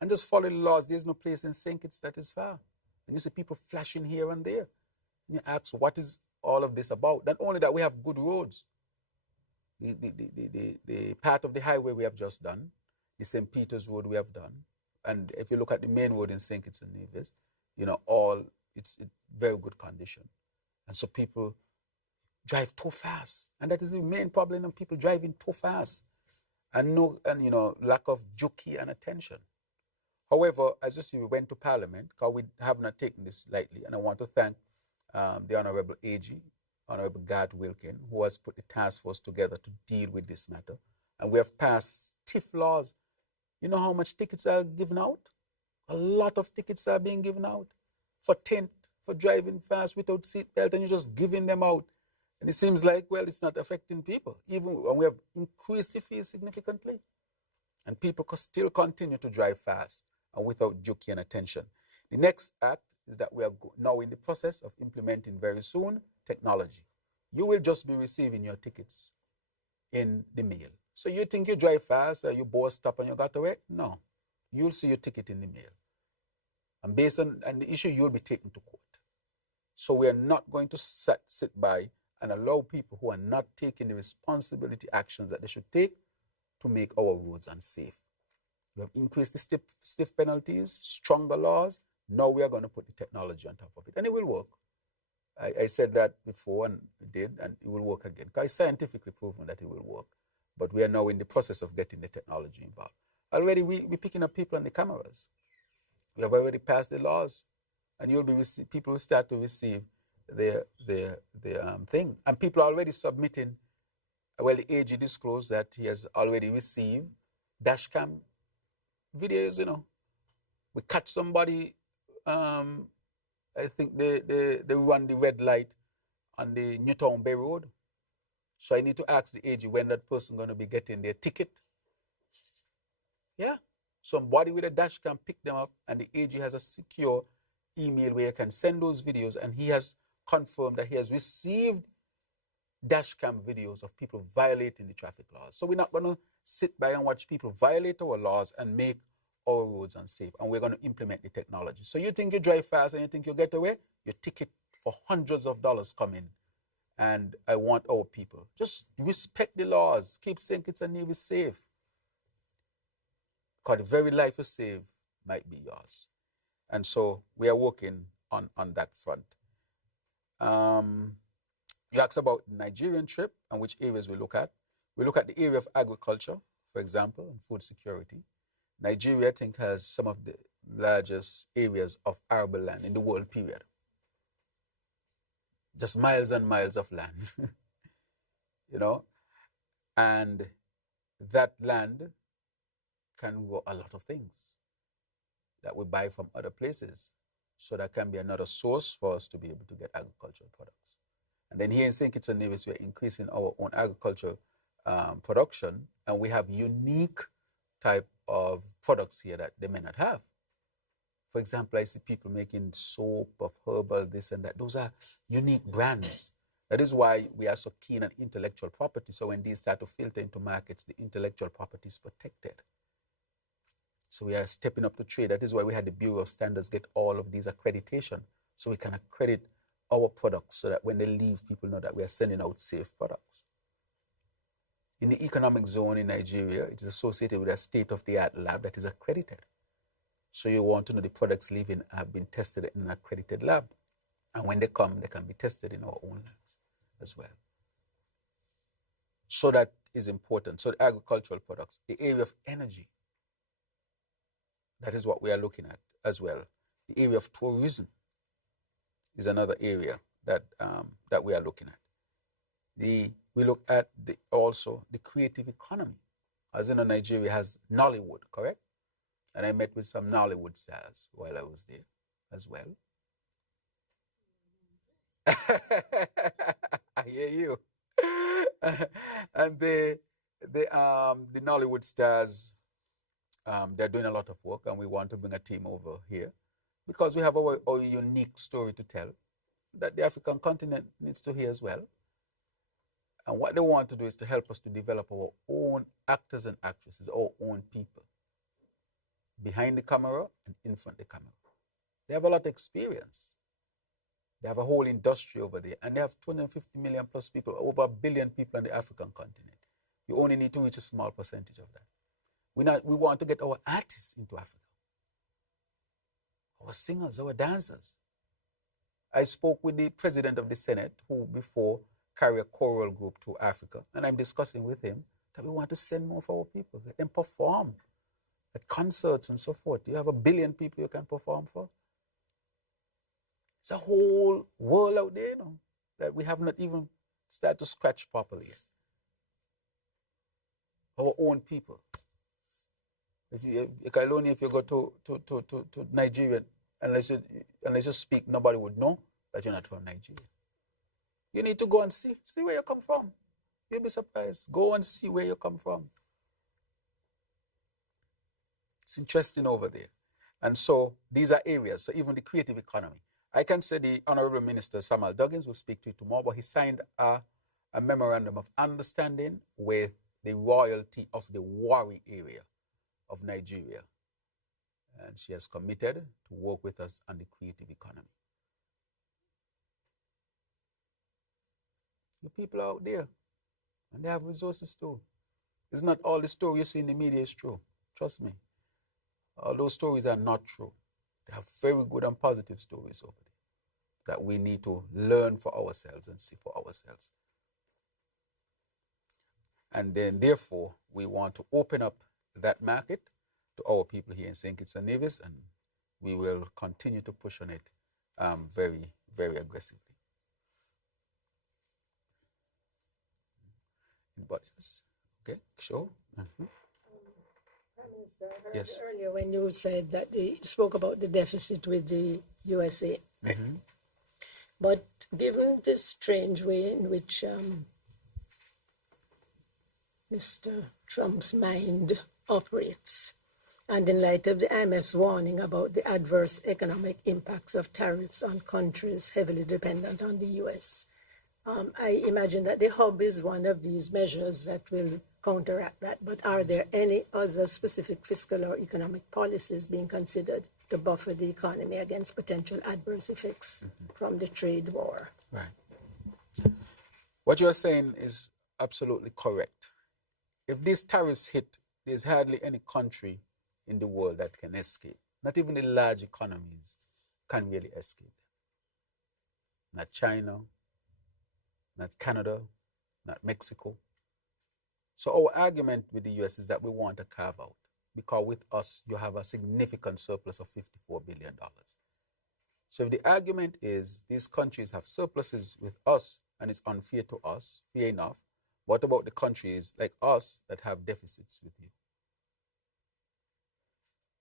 and just follow the laws. There's no place in St. Kitts that is far. And you see people flashing here and there. And you ask, what is all of this about? Not only that we have good roads, the part of the highway we have just done, the St. Peter's Road we have done, and if you look at the main road in St. Kitts and Nevis, it's in very good condition. And so people drive too fast. And that is the main problem of people driving too fast. And lack of duty and attention. However, as you see, we went to Parliament because we have not taken this lightly. And I want to thank the Honorable AG, Honorable Gad Wilkin, who has put the task force together to deal with this matter. And we have passed stiff laws. You know how much tickets are given out? A lot of tickets are being given out for tint, for driving fast without seatbelt, and you're just giving them out. And it seems like, well, it's not affecting people, even when we have increased the fees significantly. And people still continue to drive fast and without duty and attention. The next act is that we are now in the process of implementing very soon technology. You will just be receiving your tickets in the mail. So you think you drive fast, or you both stop and you got away? No. You'll see your ticket in the mail. And based on the issue, you'll be taken to court. So we are not going to sit by and allow people who are not taking the responsibility actions that they should take to make our roads unsafe. We have increased the stiff penalties, stronger laws. Now we are going to put the technology on top of it. And it will work. I said that before, and it did, and it will work again. Because it's scientifically proven that it will work. But we are now in the process of getting the technology involved. Already we're picking up people on the cameras. We have already passed the laws. And people will start to receive their thing. And people are already submitting. Well, the AG disclosed that he has already received dash cam videos, We catch somebody, I think they run the red light on the Newtown Bay Road. So I need to ask the AG when that person going to be getting their ticket. Yeah. Somebody with a dash cam pick them up, and the AG has a secure email where you can send those videos, and he has confirmed that he has received dash cam videos of people violating the traffic laws. So we're not going to sit by and watch people violate our laws and make our roads unsafe, and we're going to implement the technology. So you think you drive fast and you think you'll get away? Your ticket for hundreds of dollars come in. And I want our people, just respect the laws. Keep St. Kitts and Nevis safe. Because the very life you save might be yours. And so we are working on that front. You asked about the Nigerian trip and which areas we look at. We look at the area of agriculture, for example, and food security. Nigeria, I think, has some of the largest areas of arable land in the world, period. Just miles and miles of land, And that land can grow a lot of things that we buy from other places. So that can be another source for us to be able to get agricultural products. And then here in St. Kitts and Nevis, we're increasing our own agricultural production, and we have unique type of products here that they may not have. For example, I see people making soap of herbal, this and that. Those are unique brands. That is why we are so keen on intellectual property. So when these start to filter into markets, the intellectual property is protected. So we are stepping up to trade. That is why we had the Bureau of Standards get all of these accreditation, so we can accredit our products so that when they leave, people know that we are sending out safe products. In the economic zone in Nigeria, it is associated with a state-of-the-art lab that is accredited. So you want to know the products leaving have been tested in an accredited lab. And when they come, they can be tested in our own labs as well. So that is important. So the agricultural products, the area of energy, that is what we are looking at as well. The area of tourism is another area that we are looking at. We look at also the creative economy. As you know, Nigeria has Nollywood, correct? And I met with some Nollywood stars while I was there as well. I hear you. And the Nollywood stars, they're doing a lot of work, and we want to bring a team over here because we have our unique story to tell that the African continent needs to hear as well. And what they want to do is to help us to develop our own actors and actresses, our own people, behind the camera and in front of the camera. They have a lot of experience. They have a whole industry over there, and they have 250 million plus people, over 1 billion people on the African continent. You only need to reach a small percentage of that. We want to get our artists into Africa, our singers, our dancers. I spoke with the president of the Senate, who before carried a choral group to Africa, and I'm discussing with him that we want to send more of our people, let them perform at concerts and so forth. You have 1 billion people you can perform for. It's a whole world out there, that we have not even started to scratch properly yet. Our own people. If you go to Nigeria, unless you speak, nobody would know that you're not from Nigeria. You need to go and see where you come from. You'll be surprised. Go and see where you come from. It's interesting over there. And so these are areas, so even the creative economy. I can say the Honorable Minister Samuel Duggins will speak to you tomorrow, but he signed a memorandum of understanding with the royalty of the Warri area of Nigeria. And she has committed to work with us on the creative economy. The people are out there, and they have resources too. It's not all the story you see in the media is true. Trust me. All those stories are not true. They have very good and positive stories over there that we need to learn for ourselves and see for ourselves. And then, therefore, we want to open up that market to our people here in St. Kitts and Nevis, and we will continue to push on it very, very aggressively. Anybody else? Okay, sure. Mm-hmm. Minister, I heard yes. Earlier when you said that you spoke about the deficit with the USA. Mm-hmm. But given this strange way in which Mr. Trump's mind operates, and in light of the IMF's warning about the adverse economic impacts of tariffs on countries heavily dependent on the US, I imagine that the hub is one of these measures that will counteract that. But are there any other specific fiscal or economic policies being considered to buffer the economy against potential adverse effects from the trade war? Right. What you're saying is absolutely correct. If these tariffs hit, there's hardly any country in the world that can escape. Not even the large economies can really escape. Not China, not Canada, not Mexico. So our argument with the US is that we want to carve out, because with us, you have a significant surplus of $54 billion. So if the argument is these countries have surpluses with us and it's unfair to us, fair enough, what about the countries like us that have deficits with you?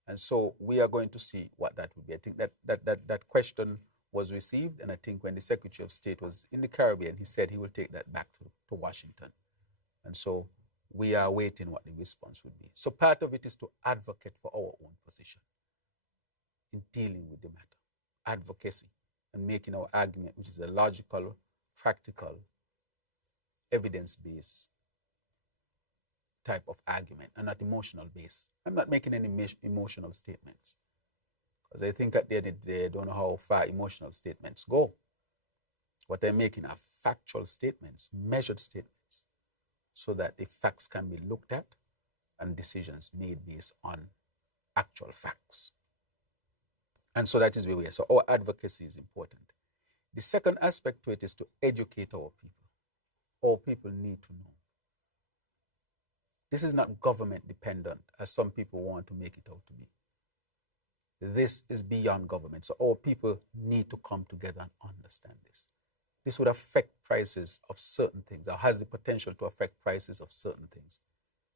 And so we are going to see what that would be. I think that question was received, and I think when the Secretary of State was in the Caribbean, he said he will take that back to Washington. And so we are waiting what the response would be. So part of it is to advocate for our own position in dealing with the matter. Advocacy and making our argument, which is a logical, practical, evidence-based type of argument and not emotional-based. I'm not making any emotional statements, because I think at the end of the day, I don't know how far emotional statements go. What I'm making are factual statements, measured statements, so that the facts can be looked at and decisions made based on actual facts. And so that is where we are. So our advocacy is important. The second aspect to it is to educate our people. Our people need to know. This is not government dependent, as some people want to make it out to be. This is beyond government. So our people need to come together and understand this. This would affect prices of certain things, or has the potential to affect prices of certain things,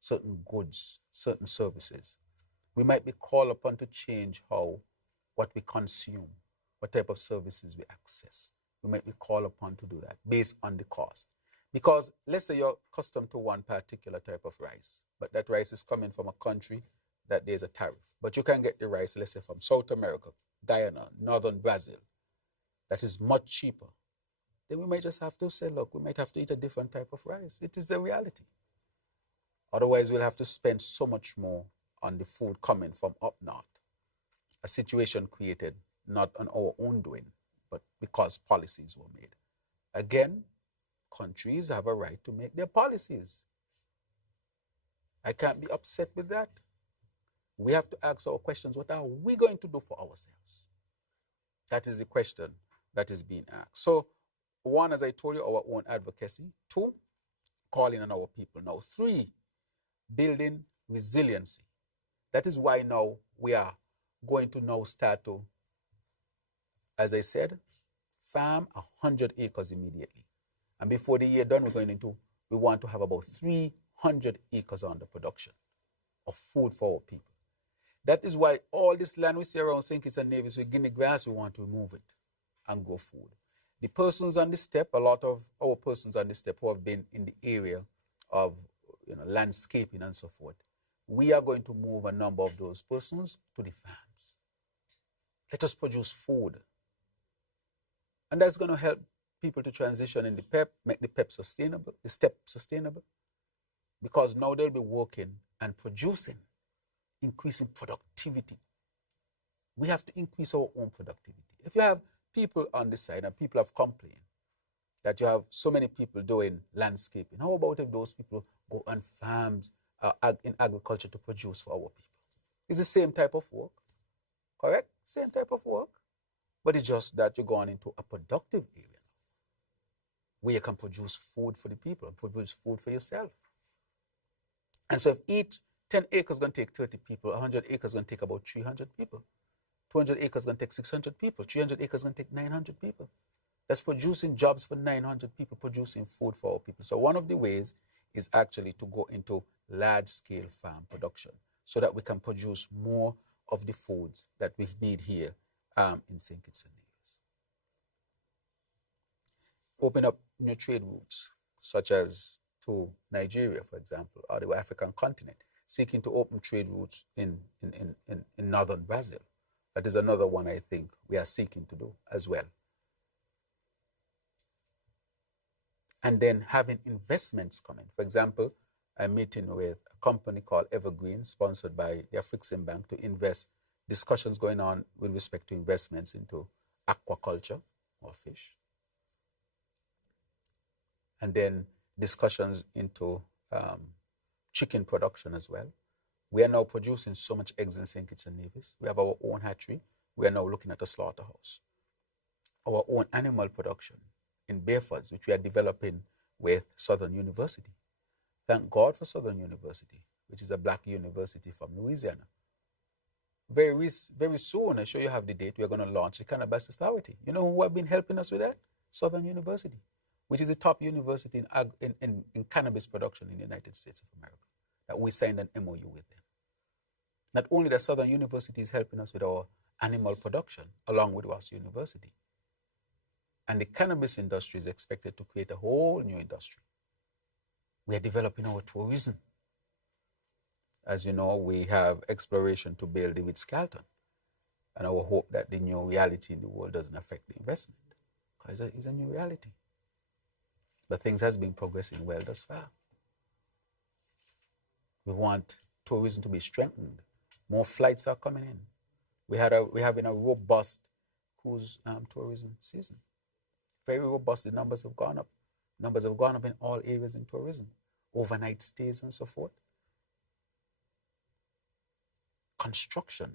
certain goods, certain services. We might be called upon to change what we consume, what type of services we access. We might be called upon to do that based on the cost. Because let's say you're accustomed to one particular type of rice, but that rice is coming from a country that there's a tariff. But you can get the rice, let's say, from South America, Guyana, northern Brazil, that is much cheaper. Then we might just have to say, look, we might have to eat a different type of rice. It is a reality. Otherwise, we'll have to spend so much more on the food coming from up north. A situation created not on our own doing, but because policies were made. Again, countries have a right to make their policies. I can't be upset with that. We have to ask our questions. What are we going to do for ourselves? That is the question that is being asked. So, one, as I told you, our own advocacy. Two, calling on our people. Now, three, building resiliency. That is why now we are going to now start to, as I said, farm 100 acres immediately. And before the year done, we want to have about 300 acres under production of food for our people. That is why all this land we see around St. Kitts and Nevis with Guinea grass, we want to remove it and grow food. The persons on the step, a lot of our persons on the step who have been in the area of landscaping and so forth, we are going to move a number of those persons to the farms. Let us produce food. And that's going to help people to transition in the PEP, make the PEP sustainable, the step sustainable, because now they'll be working and producing, increasing productivity. We have to increase our own productivity. If you have people on the side and people have complained that you have so many people doing landscaping, how about if those people go on farms in agriculture to produce for our people? It's the same type of work, correct? Same type of work, but it's just that you're going into a productive area where you can produce food for the people and produce food for yourself. And so if each 10 acres is going to take 30 people, 100 acres is going to take about 300 people. 200 acres is going to take 600 people. 300 acres is going to take 900 people. That's producing jobs for 900 people, producing food for our people. So one of the ways is actually to go into large-scale farm production so that we can produce more of the foods that we need here in St. Kitts and Nevis. Open up new trade routes, such as to Nigeria, for example, or the African continent, seeking to open trade routes in northern Brazil. That is another one I think we are seeking to do as well. And then having investments coming. For example, I'm meeting with a company called Evergreen, sponsored by the African Bank, to invest. Discussions going on with respect to investments into aquaculture or fish. And then discussions into chicken production as well. We are now producing so much eggs in St. Kitts and Nevis. We have our own hatchery. We are now looking at a slaughterhouse. Our own animal production in Beaufort, which we are developing with Southern University. Thank God for Southern University, which is a black university from Louisiana. Very soon, I'm sure you have the date, we're going to launch the Cannabis Authority. You know who have been helping us with that? Southern University, which is the top university in cannabis production in the United States of America, that we signed an MOU with them. Not only that Southern University is helping us with our animal production, along with Ross University. And the cannabis industry is expected to create a whole new industry. We are developing our tourism. As you know, we have exploration to build the Ritz-Carlton. And our hope that the new reality in the world doesn't affect the investment, because it's a new reality. But things has been progressing well thus far. We want tourism to be strengthened. More flights are coming in. We're having a robust cruise tourism season. Very robust. The numbers have gone up. Numbers have gone up in all areas in tourism. Overnight stays and so forth. Construction.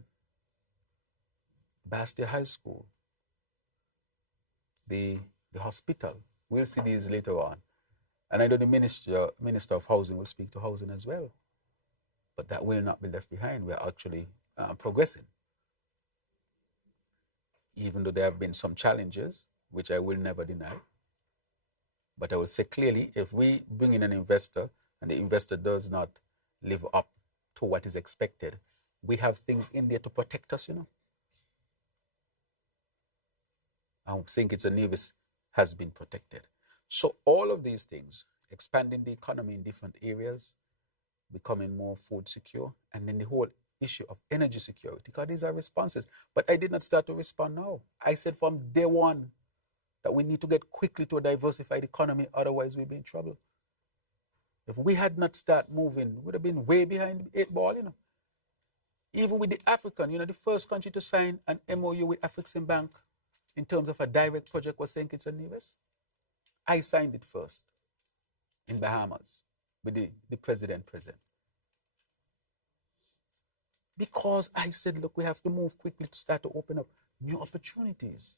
Bastia High School. The hospital. We'll see these later on. And I know the Minister of Housing will speak to housing as well. But that will not be left behind. We're actually progressing. Even though there have been some challenges, which I will never deny. But I will say clearly, if we bring in an investor and the investor does not live up to what is expected, we have things in there to protect us, I think it's a Nevis has been protected. So all of these things, expanding the economy in different areas, becoming more food secure, and then the whole issue of energy security, because these are responses. But I did not start to respond now. I said from day one that we need to get quickly to a diversified economy, otherwise we'll be in trouble. If we had not started moving, we would have been way behind the 8 ball, Even with the African, the first country to sign an MOU with Afreximbank in terms of a direct project was St. Kitts and Nevis. I signed it first in Bahamas with the president present. Because I said, look, we have to move quickly to start to open up new opportunities.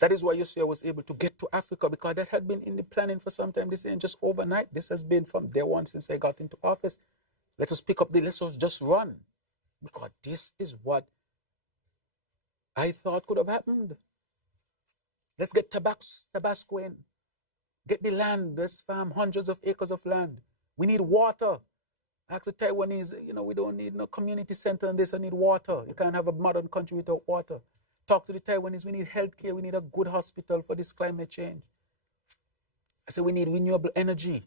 That is why you see I was able to get to Africa, because that had been in the planning for some time. This ain't just overnight. This has been from day one since I got into office. Let us pick up let's just run. Because this is what I thought could have happened. Let's get Tabasco in. Get the land. Let's farm hundreds of acres of land. We need water. Ask the Taiwanese, we don't need no community center and this. I need water. You can't have a modern country without water. Talk to the Taiwanese. We need healthcare. We need a good hospital for this climate change. I said we need renewable energy.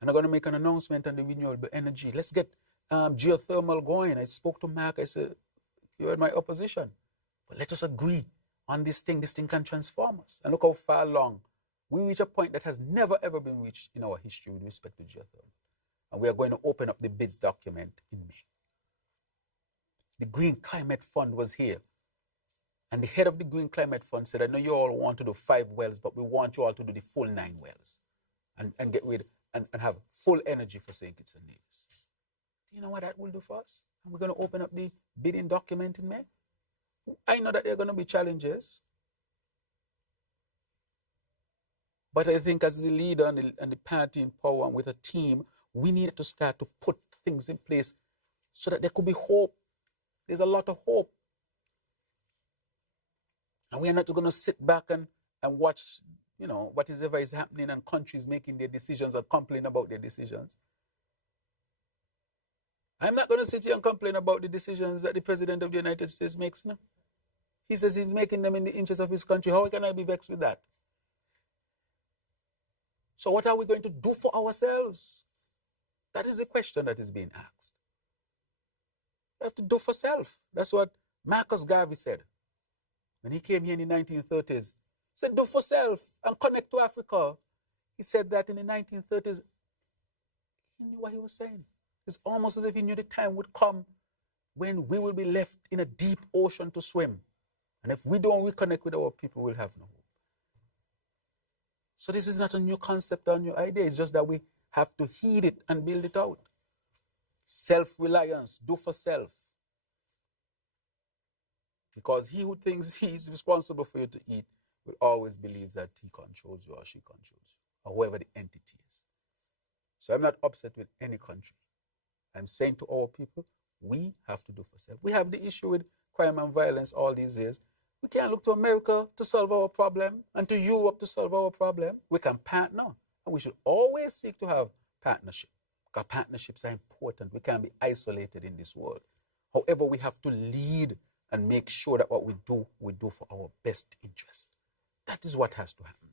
And I'm going to make an announcement on the renewable energy. Let's get geothermal going. I spoke to Mark. I said, you're in my opposition. But let us agree on this thing. This thing can transform us. And look how far along. We reach a point that has never, ever been reached in our history with respect to geothermal. And we are going to open up the bids document in May. The Green Climate Fund was here. And the head of the Green Climate Fund said, I know you all want to do 5 wells, but we want you all to do the full 9 wells. And get rid and have full energy for St. Kitts and Nevis. Do you know what that will do for us? And we're going to open up the bidding document in May. I know that there are going to be challenges. But I think as the leader and the party in power and with a team, we need to start to put things in place so that there could be hope. There's a lot of hope. And we are not going to sit back and watch, whatever is happening and countries making their decisions or complain about their decisions. I'm not going to sit here and complain about the decisions that the President of the United States makes. No. He says he's making them in the interest of his country. How can I be vexed with that? So what are we going to do for ourselves? That is the question that is being asked. We have to do for self. That's what Marcus Garvey said when he came here in the 1930s. He said, do for self and connect to Africa. He said that in the 1930s. He knew what he was saying. It's almost as if he knew the time would come when we will be left in a deep ocean to swim. And if we don't reconnect with our people, we'll have no hope. So this is not a new concept or a new idea. It's just that we have to heed it and build it out. Self-reliance, do for self. Because he who thinks he is responsible for you to eat will always believe that he controls you or she controls you, or whoever the entity is. So I'm not upset with any country. I'm saying to our people, we have to do for self. We have the issue with crime and violence all these years. We can't look to America to solve our problem and to Europe to solve our problem. We can partner. And we should always seek to have partnership. Because partnerships are important. We can't be isolated in this world. However, we have to lead and make sure that what we do for our best interest. That is what has to happen.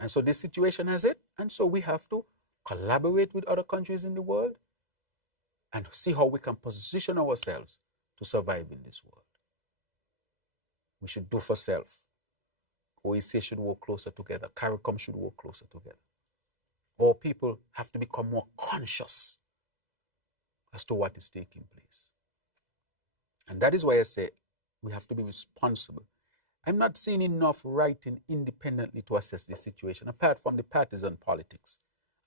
And so this situation has it. And so we have to collaborate with other countries in the world and see how we can position ourselves to survive in this world. We should do for self. OECS should work closer together. CARICOM should work closer together. All people have to become more conscious as to what is taking place. And that is why I say we have to be responsible. I'm not seeing enough writing independently to assess this situation, apart from the partisan politics.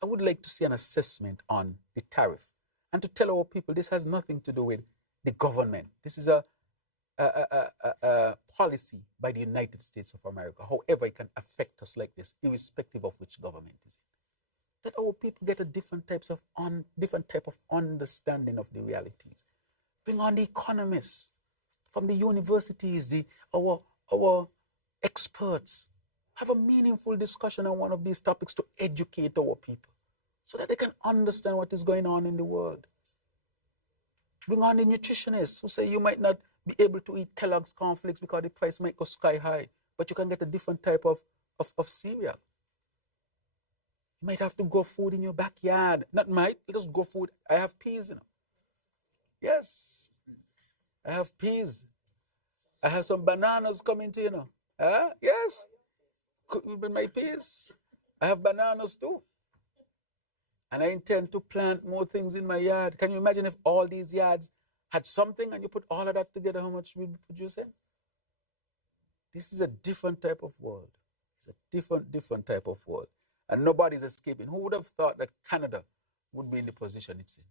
I would like to see an assessment on the tariff and to tell our people this has nothing to do with the government. This is a policy by the United States of America. However, it can affect us like this, irrespective of which government is it. That our people get a different type of understanding of the realities. Bring on the economists from the universities, our experts. Have a meaningful discussion on one of these topics to educate our people so that they can understand what is going on in the world. Bring on the nutritionists who say you might not be able to eat Kellogg's cornflakes because the price might go sky high, but you can get a different type of cereal. You might have to grow food in your backyard. Not might, just grow food. I have peas, Yes, I have peas. I have some bananas coming to, Yes, with my peas. I have bananas too. And I intend to plant more things in my yard. Can you imagine if all these yards had something and you put all of that together, how much we'd be producing? This is a different type of world. It's a different type of world. And nobody's escaping. Who would have thought that Canada would be in the position it's in?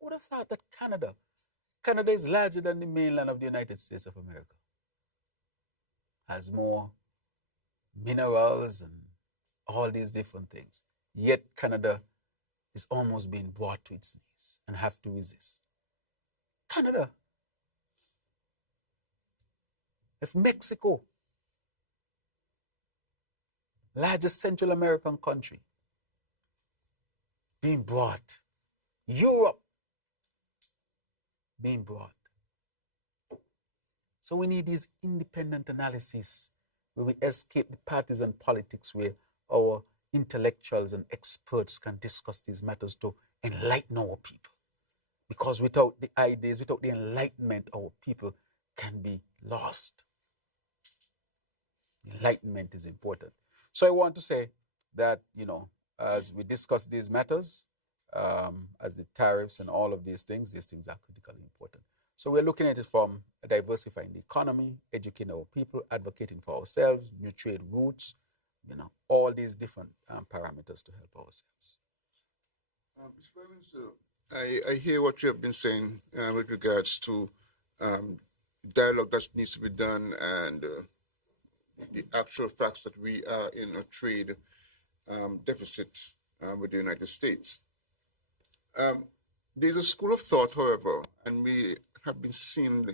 Who would have thought that Canada is larger than the mainland of the United States of America? Has more minerals and all these different things. Yet Canada is almost being brought to its knees and have to resist. Canada. If Mexico, largest Central American country, being brought, Europe being brought. So we need these independent analysis where we escape the partisan politics, where our intellectuals and experts can discuss these matters to enlighten our people. Because without the ideas, without the enlightenment, our people can be lost. Enlightenment is important. So I want to say that, as we discuss these matters, as the tariffs and all of these things are critically important. So we're looking at it from diversifying the economy, educating our people, advocating for ourselves, new trade routes, all these different parameters to help ourselves. Mr. Prime Minister, I hear what you have been saying with regards to dialogue that needs to be done and the actual facts that we are in a trade deficit with the United States. There's a school of thought, however, and we have been seeing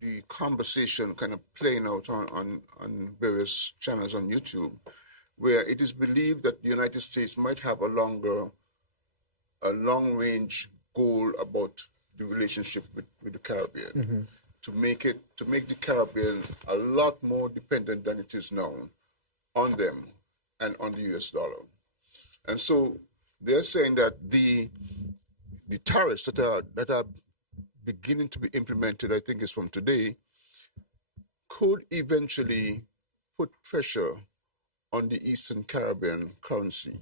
the conversation kind of playing out on various channels on YouTube, where it is believed that the United States might have a long-range goal about the relationship with the Caribbean, to make the Caribbean a lot more dependent than it is now on them and on the US dollar. And so they're saying that the tariffs that are beginning to be implemented, I think is from today, could eventually put pressure on the Eastern Caribbean currency,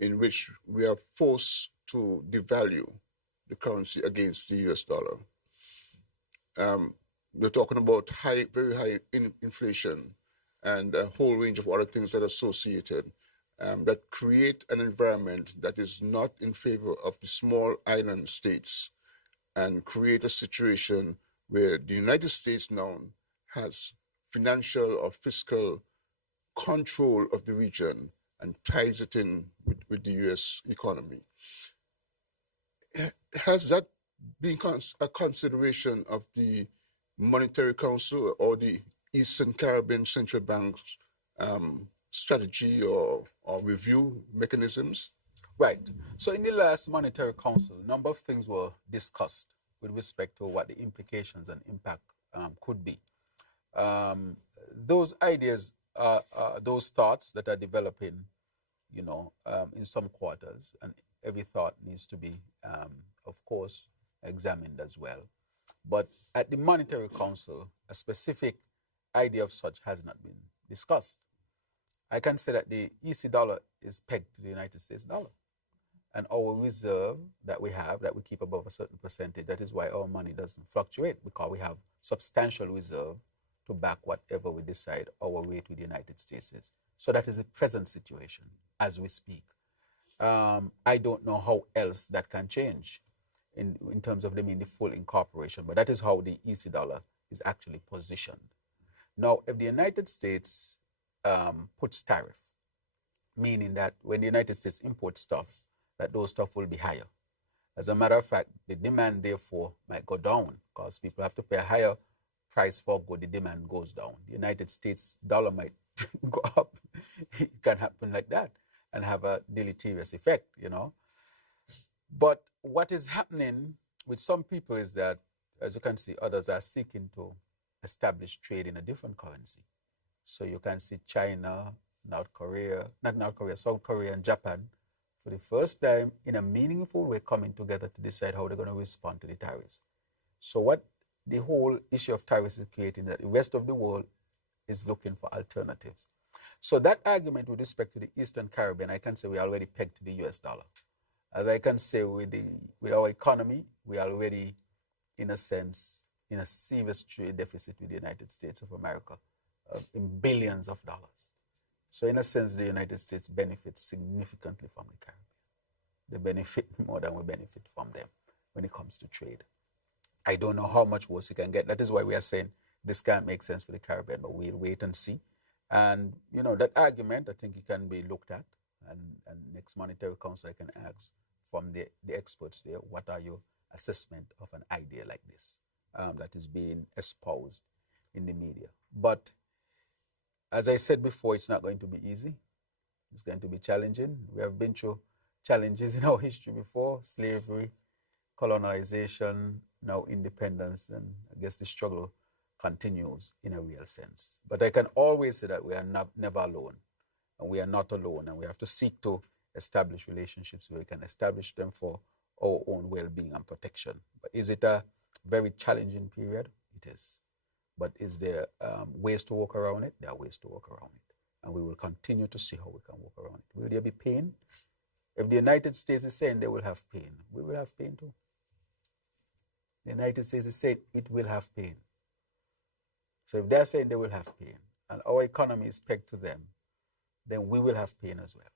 in which we are forced to devalue the currency against the US dollar. We're talking about very high inflation and a whole range of other things that are associated that create an environment that is not in favor of the small island states, and create a situation where the United States now has financial or fiscal control of the region and ties it in with the US economy. Has that been a consideration of the Monetary Council or the Eastern Caribbean Central Bank's strategy or review mechanisms? Right. So in the last Monetary Council, a number of things were discussed with respect to what the implications and impact could be. Those ideas, those thoughts that are developing, in some quarters, and every thought needs to be, of course, examined as well. But at the Monetary Council, a specific idea of such has not been discussed. I can say that the EC dollar is pegged to the United States dollar. And our reserve that we have, that we keep above a certain percentage, that is why our money doesn't fluctuate, because we have substantial reserve to back whatever we decide our rate with the United States is. So that is the present situation as we speak. I don't know how else that can change in terms of them in the full incorporation, but that is how the EC dollar is actually positioned. Now, if the United States puts tariff, meaning that when the United States imports stuff, that those stuff will be higher. As a matter of fact, the demand therefore might go down because people have to pay a higher price for good, the demand goes down. The United States dollar might go up. It can happen like that and have a deleterious effect, But what is happening with some people is that, as you can see, others are seeking to establish trade in a different currency. So you can see China, South Korea and Japan for the first time in a meaningful way coming together to decide how they're going to respond to the tariffs. So what the whole issue of tariffs is creating, that the rest of the world is looking for alternatives. So that argument with respect to the Eastern Caribbean, I can say we are already pegged to the US dollar. As I can say with our economy, we are already, in a sense, in a serious trade deficit with the United States of America, in billions of dollars. So in a sense, the United States benefits significantly from the Caribbean. They benefit more than we benefit from them when it comes to trade. I don't know how much worse it can get. That is why we are saying this can't make sense for the Caribbean, but we'll wait and see. And, that argument, I think it can be looked at. And next Monetary Council, I can ask from the experts there, what are your assessment of an idea like this that is being espoused in the media? But as I said before, it's not going to be easy. It's going to be challenging. We have been through challenges in our history before: slavery, colonization, now independence, and I guess the struggle continues in a real sense. But I can always say that we are never alone, and we are not alone, and we have to seek to establish relationships where we can establish them for our own well-being and protection. But is it a very challenging period? It is. But is there ways to work around it? There are ways to work around it. And we will continue to see how we can work around it. Will there be pain? If the United States is saying they will have pain, we will have pain too. The United States is saying it will have pain. So if they're saying they will have pain, and our economy is pegged to them, then we will have pain as well.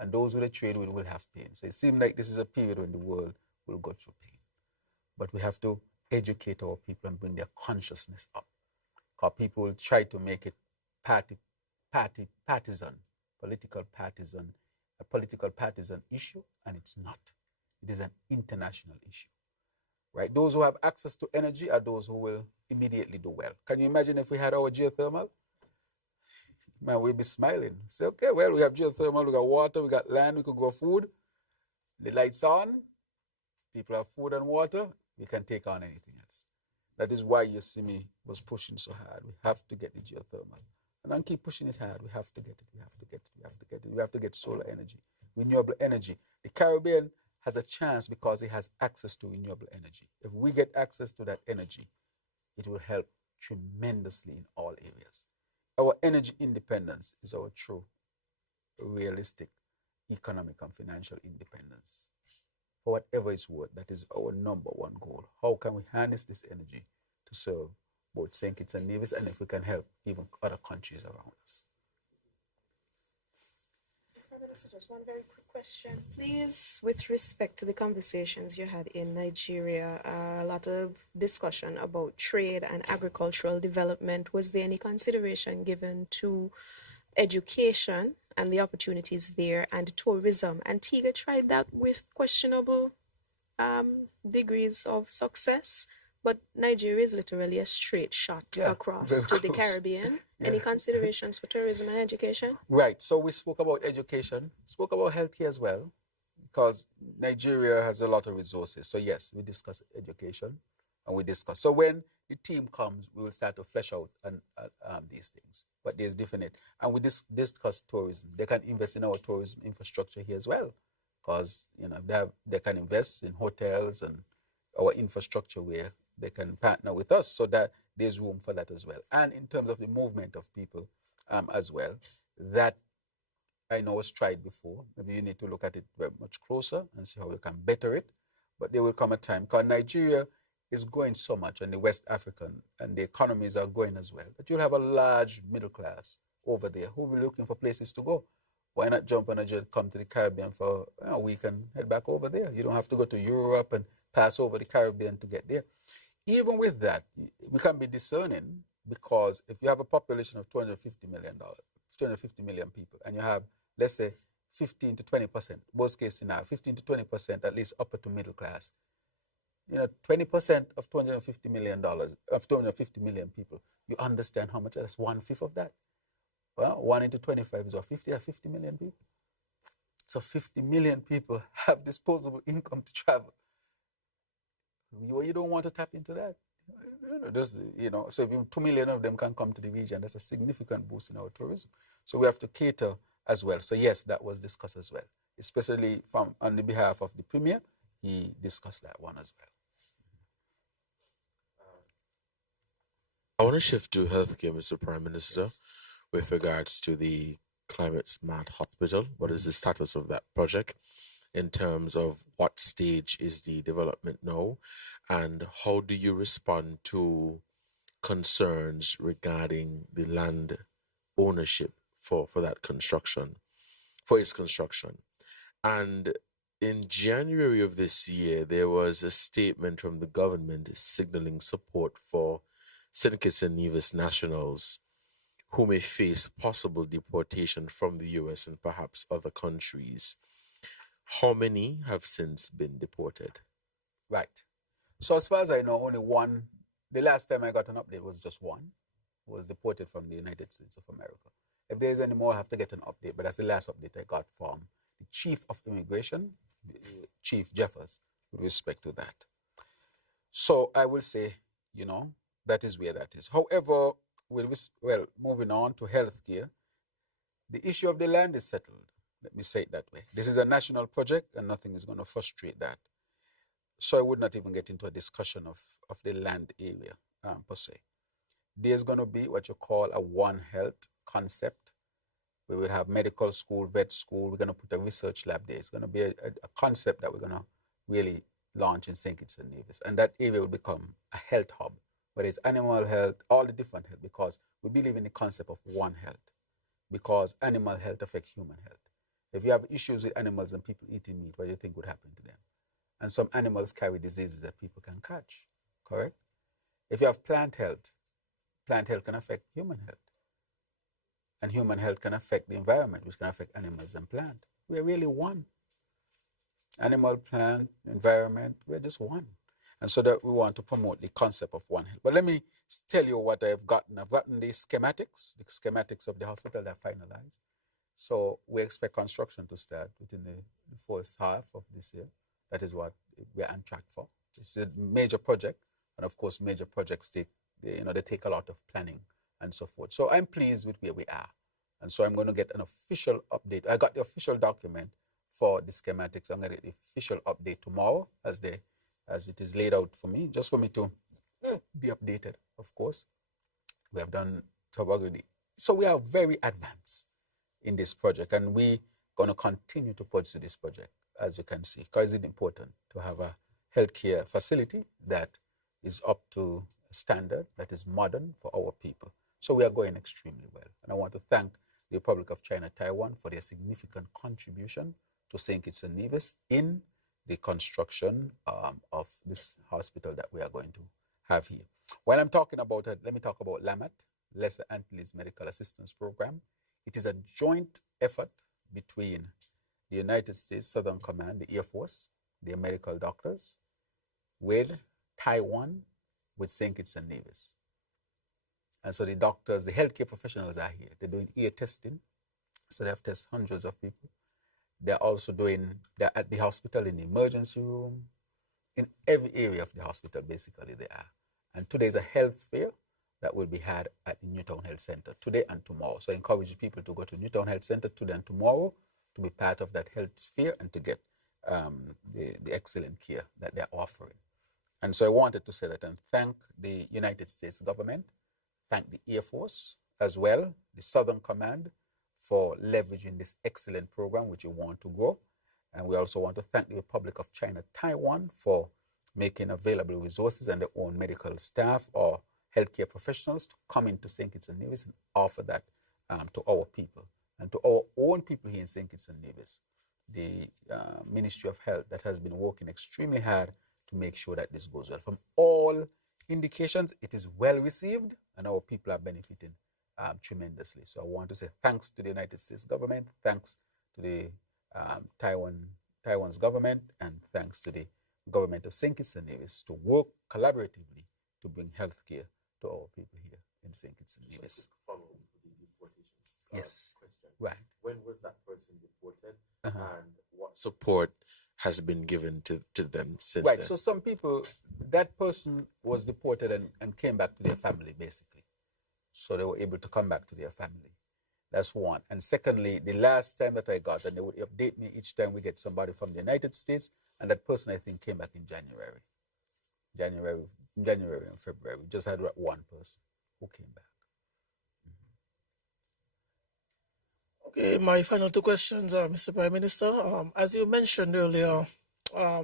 And those with the trade will have pain. So it seems like this is a period when the world will go through pain. But we have to educate our people and bring their consciousness up. Because people will try to make it partisan, a political partisan issue, and it's not. It is an international issue. Right? Those who have access to energy are those who will immediately do well. Can you imagine if we had our geothermal? Man, we'd be smiling. Say, okay, well, we have geothermal, we got water, we got land, we could grow food. The lights on, people have food and water, we can take on anything else. That is why you see me was pushing so hard. We have to get the geothermal. And I'll keep pushing it hard. We have to get it, we have to get it, we have to get it. We have to get solar energy, renewable energy. The Caribbean has a chance because it has access to renewable energy. If we get access to that energy, it will help tremendously in all areas. Our energy independence is our true, realistic economic and financial independence. For whatever it's worth, that is our number one goal. How can we harness this energy to serve both St. Kitts and Nevis, and if we can help even other countries around us? Just one very quick question, please. With respect to the conversations you had in Nigeria, a lot of discussion about trade and agricultural development. Was there any consideration given to education and the opportunities there, and tourism? Antigua tried that with questionable degrees of success, but Nigeria is literally a straight shot across to the Caribbean. Yeah. Any considerations for tourism and education? Right. So we spoke about education, spoke about healthcare as well, because Nigeria has a lot of resources. So yes, we discuss education and we discuss. So when the team comes, we will start to flesh out these things. But there's different, and we discuss tourism. They can invest in our tourism infrastructure here as well, because they can invest in hotels and our infrastructure where they can partner with us, so that there's room for that as well. And in terms of the movement of people as well, that I know was tried before. Maybe you need to look at it very much closer and see how we can better it. But there will come a time, because Nigeria is growing so much, and the West African and the economies are growing as well, that you'll have a large middle class over there who will be looking for places to go. Why not jump on a jet, come to the Caribbean for a week and head back over there? You don't have to go to Europe and pass over the Caribbean to get there. Even with that, we can be discerning, because if you have a population of 250 million people, and you have, let's say, 15 to 20%, worst case scenario, 15 to 20% at least upper to middle class, 20% of $250 million, of 250 million people, you understand how much? That's 1/5 of that. Well, 1 into 25 is what, 50 million people. So 50 million people have disposable income to travel. You don't want to tap into that. So if 2 million of them can come to the region, that's a significant boost in our tourism. So we have to cater as well. So yes, that was discussed as well, especially on the behalf of the Premier. He discussed that one as well. I want to shift to healthcare, Mr. Prime Minister, with regards to the Climate Smart Hospital. What is the status of that project in terms of what stage is the development now, and how do you respond to concerns regarding the land ownership for that construction, for its construction? And in January of this year, there was a statement from the government signaling support for St. Kitts and Nevis nationals who may face possible deportation from the US and perhaps other countries. How many have since been deported? Right. So as far as I know, only one. The last time I got an update was just one was deported from the United States of America. If there's any more, I have to get an update, but that's the last update I got from the Chief of Immigration, Chief Jeffers, with respect to that. So I will say, that is where that is. However, moving on to healthcare, the issue of the land is settled. Let me say it that way. This is a national project and nothing is going to frustrate that. So I would not even get into a discussion of the land area per se. There's going to be what you call a One Health concept. We will have medical school, vet school. We're going to put a research lab there. It's going to be a concept that we're going to really launch in St. Kitts and Nevis. And that area will become a health hub, whether it's animal health, all the different health, because we believe in the concept of one health, because animal health affects human health. If you have issues with animals and people eating meat, what do you think would happen to them? And some animals carry diseases that people can catch, correct? If you have plant health can affect human health. And human health can affect the environment, which can affect animals and plant. We're really one. Animal, plant, environment, we're just one. And so that we want to promote the concept of one health. But let me tell you what I've gotten. I've gotten the schematics of the hospital that are finalized. So we expect construction to start within the first half of this year. That is what we're on track for. It's a major project, and of course, major projects they take a lot of planning and so forth. So I'm pleased with where we are, and so I'm going to get an official update. I got the official document for the schematics. I'm going to get the official update tomorrow, as it is laid out for me, just for me to be updated. Of course, we have done so already. So we are very advanced in this project, and we're going to continue to pursue this project, as you can see, because it's important to have a healthcare facility that is up to a standard, that is modern for our people. So we are going extremely well. And I want to thank the Republic of China, Taiwan for their significant contribution to St. Kitts and Nevis in the construction of this hospital that we are going to have here. While I'm talking about it, let me talk about LAMAT, Lesser Antilles Medical Assistance Program. It is a joint effort between the United States Southern Command, the Air Force, the medical doctors, with Taiwan, with St. Kitts and Nevis. And so the doctors, the healthcare professionals are here. They're doing ear testing. So they have tested hundreds of people. They're at the hospital, in the emergency room, in every area of the hospital, basically they are. And today is a health fair that will be had at the Newtown Health Center today and tomorrow. So I encourage people to go to Newtown Health Center today and tomorrow to be part of that health fair and to get the excellent care that they're offering. And so I wanted to say that and thank the United States government, thank the Air Force as well, the Southern Command, for leveraging this excellent program which we want to grow. And we also want to thank the Republic of China, Taiwan, for making available resources and their own medical staff or healthcare professionals to come into St. Kitts and Nevis and offer that to our people and to our own people here in St. Kitts and Nevis. The Ministry of Health that has been working extremely hard to make sure that this goes well. From all indications, it is well received and our people are benefiting tremendously. So I want to say thanks to the United States government, thanks to the Taiwan's government, and thanks to the government of St. Kitts and Nevis to work collaboratively to bring healthcare to our people here in St. Kitts and Nevis. Yes. Right. When was that person deported, and what support has been given to them since Right. then. So some people, that person was deported and came back to their family, basically. So they were able to come back to their family. That's one. And secondly, the last time that I got, and they would update me each time we get somebody from the United States, and that person I think came back in January and February. We just had one person who came back. Okay, my final two questions, Mr. Prime Minister. As you mentioned earlier,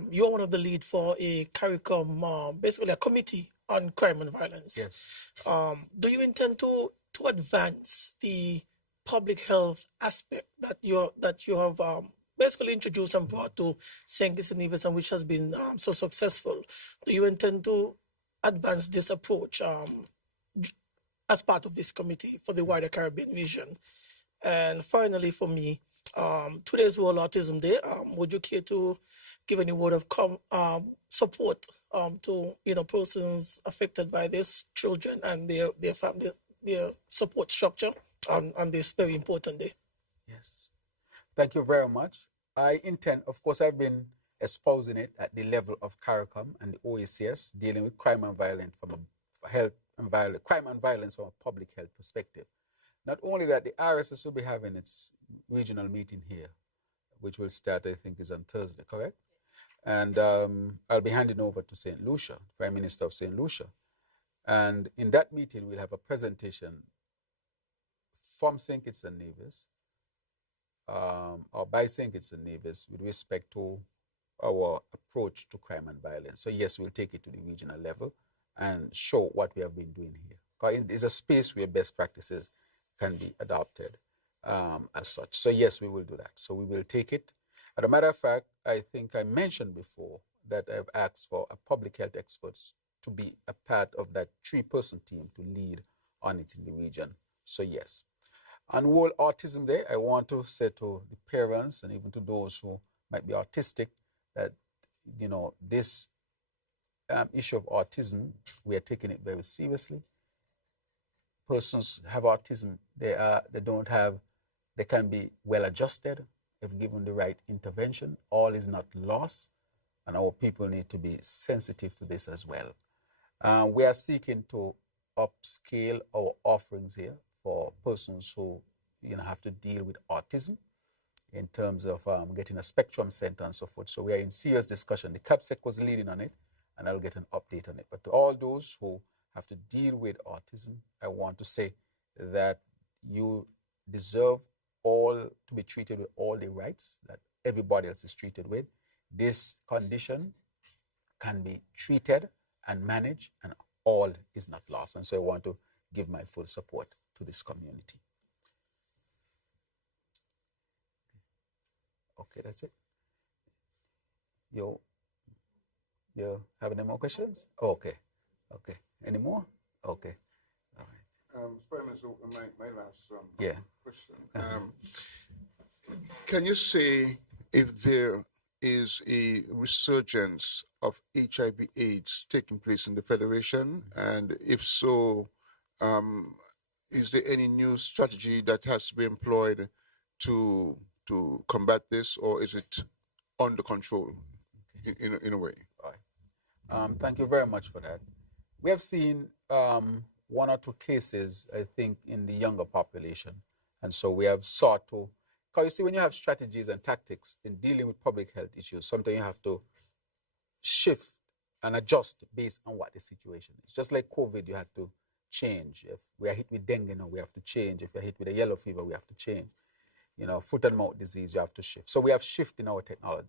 you're one of the lead for a CARICOM, basically a committee on crime and violence. Yes. Do you intend to advance the public health aspect that you have basically introduced and brought to St. Kitts and Nevis, and which has been so successful? Do you intend to advance this approach as part of this committee for the wider Caribbean vision? And finally, for me, today's World Autism Day. Would you care to give any word of support to persons affected by this, children and their family, their support structure on this very important day? Yes. Thank you very much. I intend, of course, I've been espousing it at the level of CARICOM and the OECS, dealing with crime and violence from crime and violence from a public health perspective. Not only that, the RSS will be having its regional meeting here, which will start, I think, is on Thursday, correct? And I'll be handing over to St. Lucia, Prime Minister of St. Lucia. And in that meeting, we'll have a presentation from St. Kitts and Nevis, or by St. Kitts and Nevis, with respect to our approach to crime and violence. So yes, we'll take it to the regional level and show what we have been doing here. Because it's a space where best practices can be adopted as such. So yes, we will do that. So we will take it. As a matter of fact, I think I mentioned before that I've asked for a public health experts to be a part of that 3-person team to lead on it in the region. So yes. On World Autism Day, I want to say to the parents and even to those who might be autistic that, this issue of autism, we are taking it very seriously. Persons have autism, they can be well adjusted if given the right intervention. All is not lost, and our people need to be sensitive to this as well. We are seeking to upscale our offerings here for persons who have to deal with autism in terms of getting a spectrum center and so forth. So we are in serious discussion. The CAPSEC was leading on it, and I'll get an update on it. But to all those who have to deal with autism, I want to say that you deserve all to be treated with all the rights that everybody else is treated with. This condition can be treated and managed, and all is not lost. And so I want to give my full support to this community. Okay, that's it. You have any more questions? Oh, okay. Any more? Okay. All right. Prime Minister, my last question. Uh-huh. Can you say if there is a resurgence of HIV/AIDS taking place in the Federation? And if so, is there any new strategy that has to be employed to combat this, or is it under control in a way? All right. Thank you very much for that. We have seen 1 or 2 cases, I think, in the younger population. And so we have sought to, because you see, when you have strategies and tactics in dealing with public health issues, sometimes you have to shift and adjust based on what the situation is. Just like COVID, you had to change. If we are hit with dengue now, we have to change. If we are hit with a yellow fever, we have to change. Foot and mouth disease, you have to shift. So we have shifted in our technology,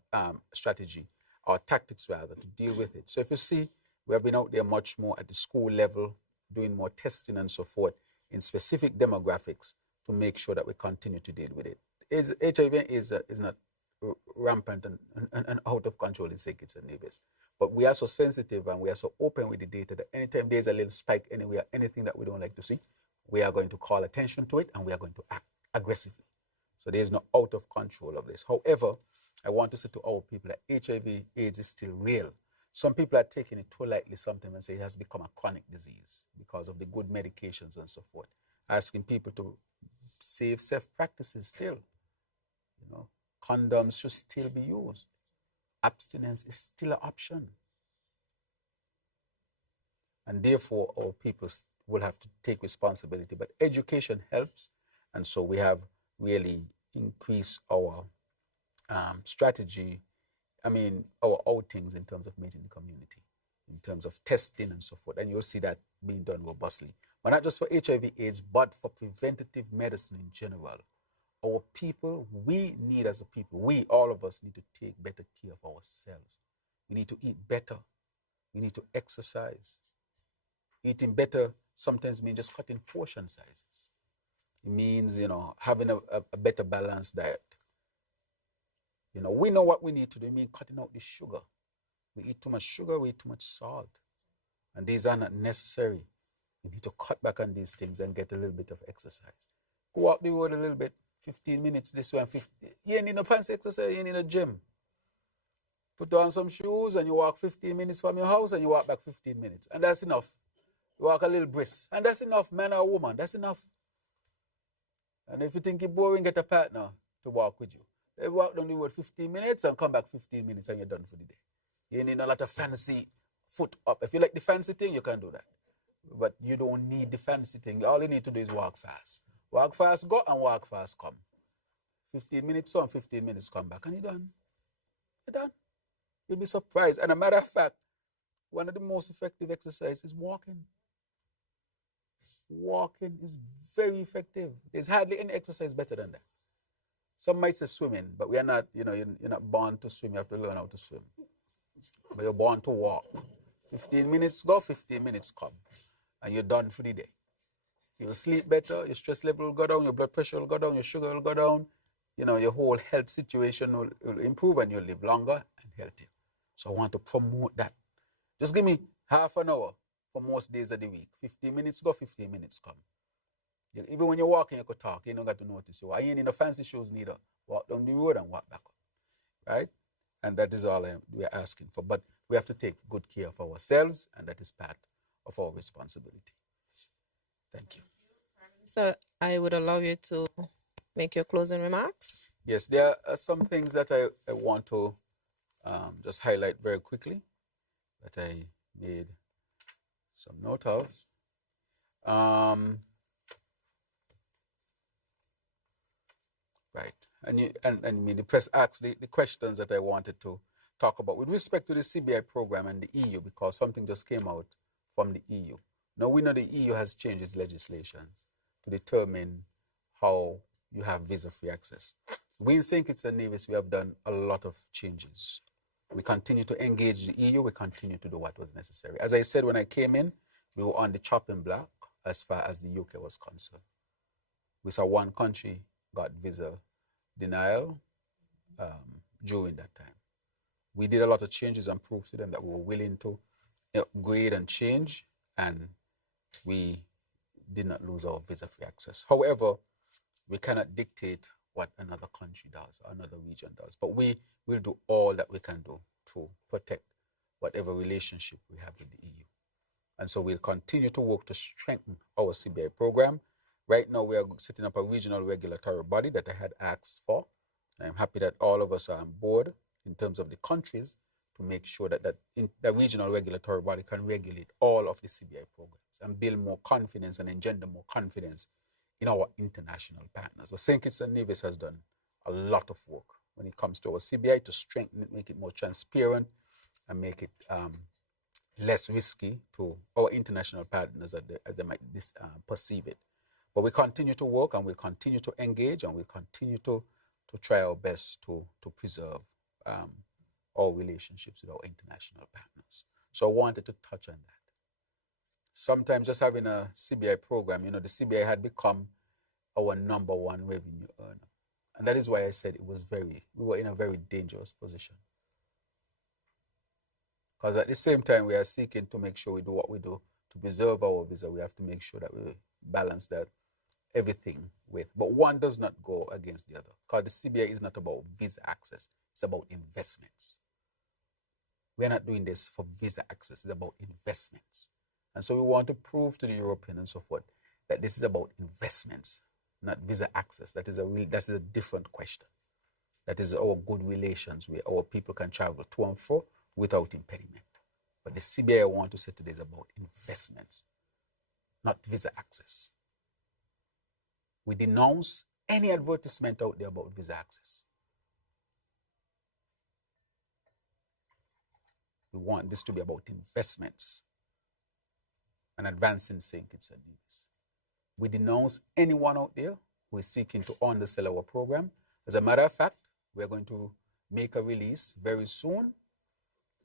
strategy, our tactics rather, to deal with it. So if you see, we have been out there much more at the school level, doing more testing and so forth in specific demographics to make sure that we continue to deal with it. HIV is not rampant and out of control in St. Kitts and Nevis. But we are so sensitive and we are so open with the data that anytime there's a little spike anywhere, anything that we don't like to see, we are going to call attention to it and we are going to act aggressively. So there is no out of control of this. However, I want to say to our people that HIV/AIDS is still real. Some people are taking it too lightly sometimes and say it has become a chronic disease because of the good medications and so forth. Asking people to safe practices still. Condoms should still be used. abstinence is still an option. And therefore, our people will have to take responsibility. But education helps. And so we have really increased our strategy, our outings in terms of meeting the community, in terms of testing and so forth. And you'll see that being done robustly. But not just for HIV/AIDS, but for preventative medicine in general. Our people, we need as a people, all of us need to take better care of ourselves. We need to eat better. We need to exercise. Eating better sometimes means just cutting portion sizes. It means, having a better balanced diet. We know what we need to do. It means cutting out the sugar. We eat too much sugar, we eat too much salt. And these are not necessary. You need to cut back on these things and get a little bit of exercise. Go out the road a little bit, 15 minutes this way and 15. You ain't need no fancy exercise, you ain't need a gym. Put on some shoes and you walk 15 minutes from your house and you walk back 15 minutes. And that's enough. You walk a little brisk. And that's enough, man or woman, that's enough. And if you think you're boring, get a partner to walk with you. They walk down the road 15 minutes and come back 15 minutes and you're done for the day. You need a lot of fancy foot up. If you like the fancy thing, you can do that. But you don't need the fancy thing. All you need to do is walk fast. Walk fast, go, and walk fast, come. 15 minutes on, 15 minutes, come back, and you're done. You're done. You'll be surprised. And a matter of fact, one of the most effective exercises is walking. Walking is very effective. There's hardly any exercise better than that. Some might say swimming, but we are not, you're not born to swim. You have to learn how to swim. But you're born to walk. 15 minutes go, 15 minutes come. And you're done for the day. You'll sleep better, your stress level will go down, your blood pressure will go down, your sugar will go down. Your whole health situation will improve and you'll live longer and healthier. So I want to promote that. Just give me half an hour for most days of the week. 15 minutes go, 15 minutes come. Even when you're walking, you could talk. You don't got to notice. You ain't in the fancy shoes neither. Walk down the road and walk back up. Right? And that is all we're asking for. But we have to take good care of ourselves, and that is part of our responsibility. Thank you. So I would allow you to make your closing remarks. Yes, there are some things that I want to just highlight very quickly that I made some note of. Right. And the press asked the questions that I wanted to talk about with respect to the CBI program and the EU, because something just came out from the EU. Now we know the EU has changed its legislation to determine how you have visa-free access. We in St. Kitts and Nevis, we have done a lot of changes. We continue to engage the EU. We continue to do what was necessary. As I said when I came in, we were on the chopping block as far as the UK was concerned. We saw one country got visa denial during that time. We did a lot of changes and proved to them that we were willing to upgrade and change, and we did not lose our visa-free access. However, we cannot dictate what another country does or another region does, but we will do all that we can do to protect whatever relationship we have with the EU. And so we'll continue to work to strengthen our CBI program. Right now, we are setting up a regional regulatory body that I had asked for. I'm happy that all of us are on board in terms of the countries to make sure that the regional regulatory body can regulate all of the CBI programs and build more confidence and engender more confidence in our international partners. But St. Kitts and Nevis has done a lot of work when it comes to our CBI to strengthen it, make it more transparent, and make it less risky to our international partners as they might perceive it. But we continue to work, and we'll continue to engage, and we'll continue to try our best to preserve our relationships with our international partners. So I wanted to touch on that. Sometimes just having a CBI program, the CBI had become our number one revenue earner. And that is why I said we were in a very dangerous position. Because at the same time, we are seeking to make sure we do what we do to preserve our visa. We have to make sure that we balance that everything with. But one does not go against the other. Because the CBI is not about visa access. It's about investments. We're not doing this for visa access. It's about investments. And so we want to prove to the Europeans and so forth that this is about investments, not visa access. That is a different question. That is our good relations where our people can travel to and fro without impediment. But the CBI I want to say today is about investments, not visa access. We denounce any advertisement out there about visa access. We want this to be about investments and advancing St. Kitts and Nevis. We denounce anyone out there who is seeking to undersell our program. As a matter of fact, we are going to make a release very soon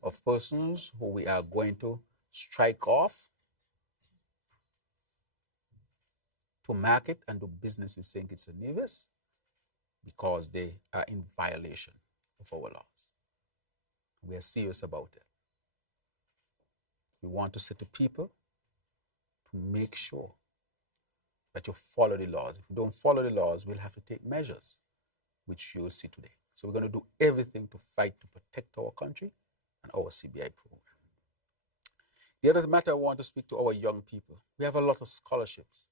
of persons who we are going to strike off to market and do business with St. Kitts and Nevis because they are in violation of our laws. We are serious about it. We want to say to people to make sure that you follow the laws. If you don't follow the laws, we'll have to take measures, which you'll see today. So we're going to do everything to fight to protect our country and our CBI program. The other matter I want to speak to our young people. We have a lot of scholarships.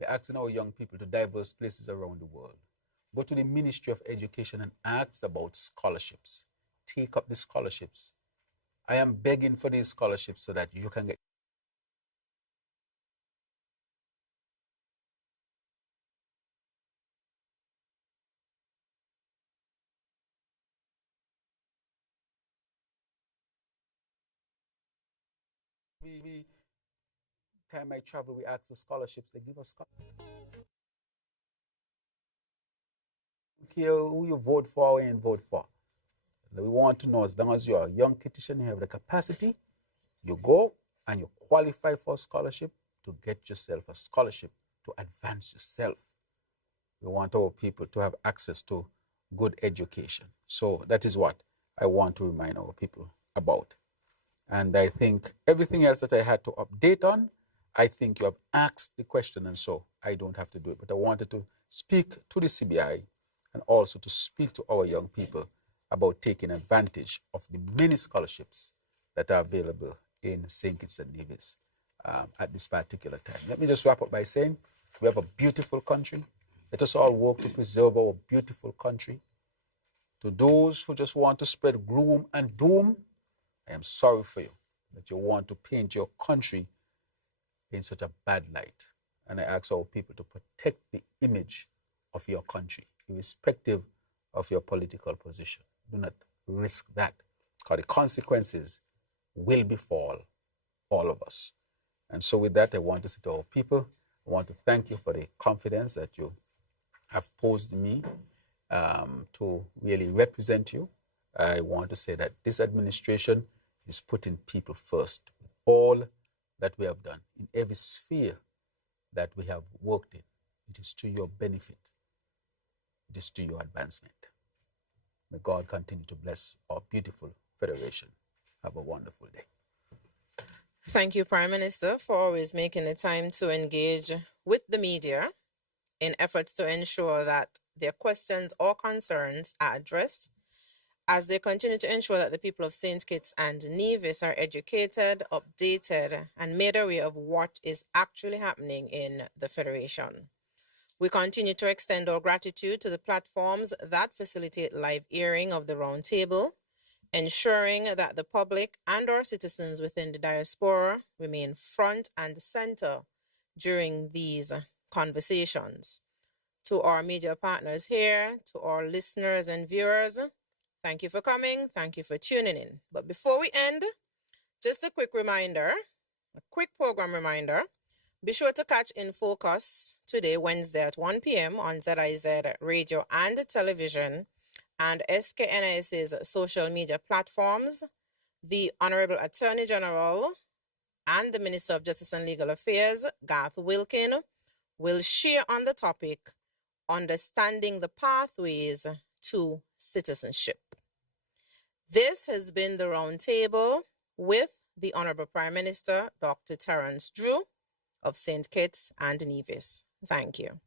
We're asking our young people to diverse places around the world. Go to the Ministry of Education and ask about scholarships. Take up the scholarships. I am begging for these scholarships so that you can get time I travel, we ask for scholarships. They give us scholarships. Don't care who you vote for or ain't vote for. We want to know, as long as you're a young Kittitian, you have the capacity, you go and you qualify for a scholarship to get yourself a scholarship to advance yourself. We want our people to have access to good education. So that is what I want to remind our people about. And I think everything else that I had to update on, I think you have asked the question, and so I don't have to do it. But I wanted to speak to the CBI and also to speak to our young people about taking advantage of the many scholarships that are available in St. Kitts and Nevis at this particular time. Let me just wrap up by saying we have a beautiful country. Let us all work to preserve our beautiful country. To those who just want to spread gloom and doom, I am sorry for you that you want to paint your country in such a bad light. And I ask our people to protect the image of your country, irrespective of your political position. Do not risk that, because the consequences will befall all of us. And so with that, I want to say to our people, I want to thank you for the confidence that you have posed me to really represent you. I want to say that this administration is putting people first. All that we have done in every sphere that we have worked in, it is to your benefit. It is to your advancement. May God continue to bless our beautiful federation. Have a wonderful day. Thank you, Prime Minister, for always making the time to engage with the media in efforts to ensure that their questions or concerns are addressed, as they continue to ensure that the people of St. Kitts and Nevis are educated, updated, and made aware of what is actually happening in the Federation. We continue to extend our gratitude to the platforms that facilitate live airing of the Roundtable, ensuring that the public and our citizens within the diaspora remain front and center during these conversations. To our media partners here, to our listeners and viewers, thank you for coming. Thank you for tuning in. But before we end, just a quick reminder, a quick program reminder. Be sure to catch In Focus today, Wednesday at 1 p.m. on ZIZ radio and television and SKNIS's social media platforms. The Honorable Attorney General and the Minister of Justice and Legal Affairs, Garth Wilkin, will share on the topic, Understanding the Pathways to Citizenship. This has been the Roundtable with the Honorable Prime Minister, Dr. Terrance Drew of St. Kitts and Nevis. Thank you.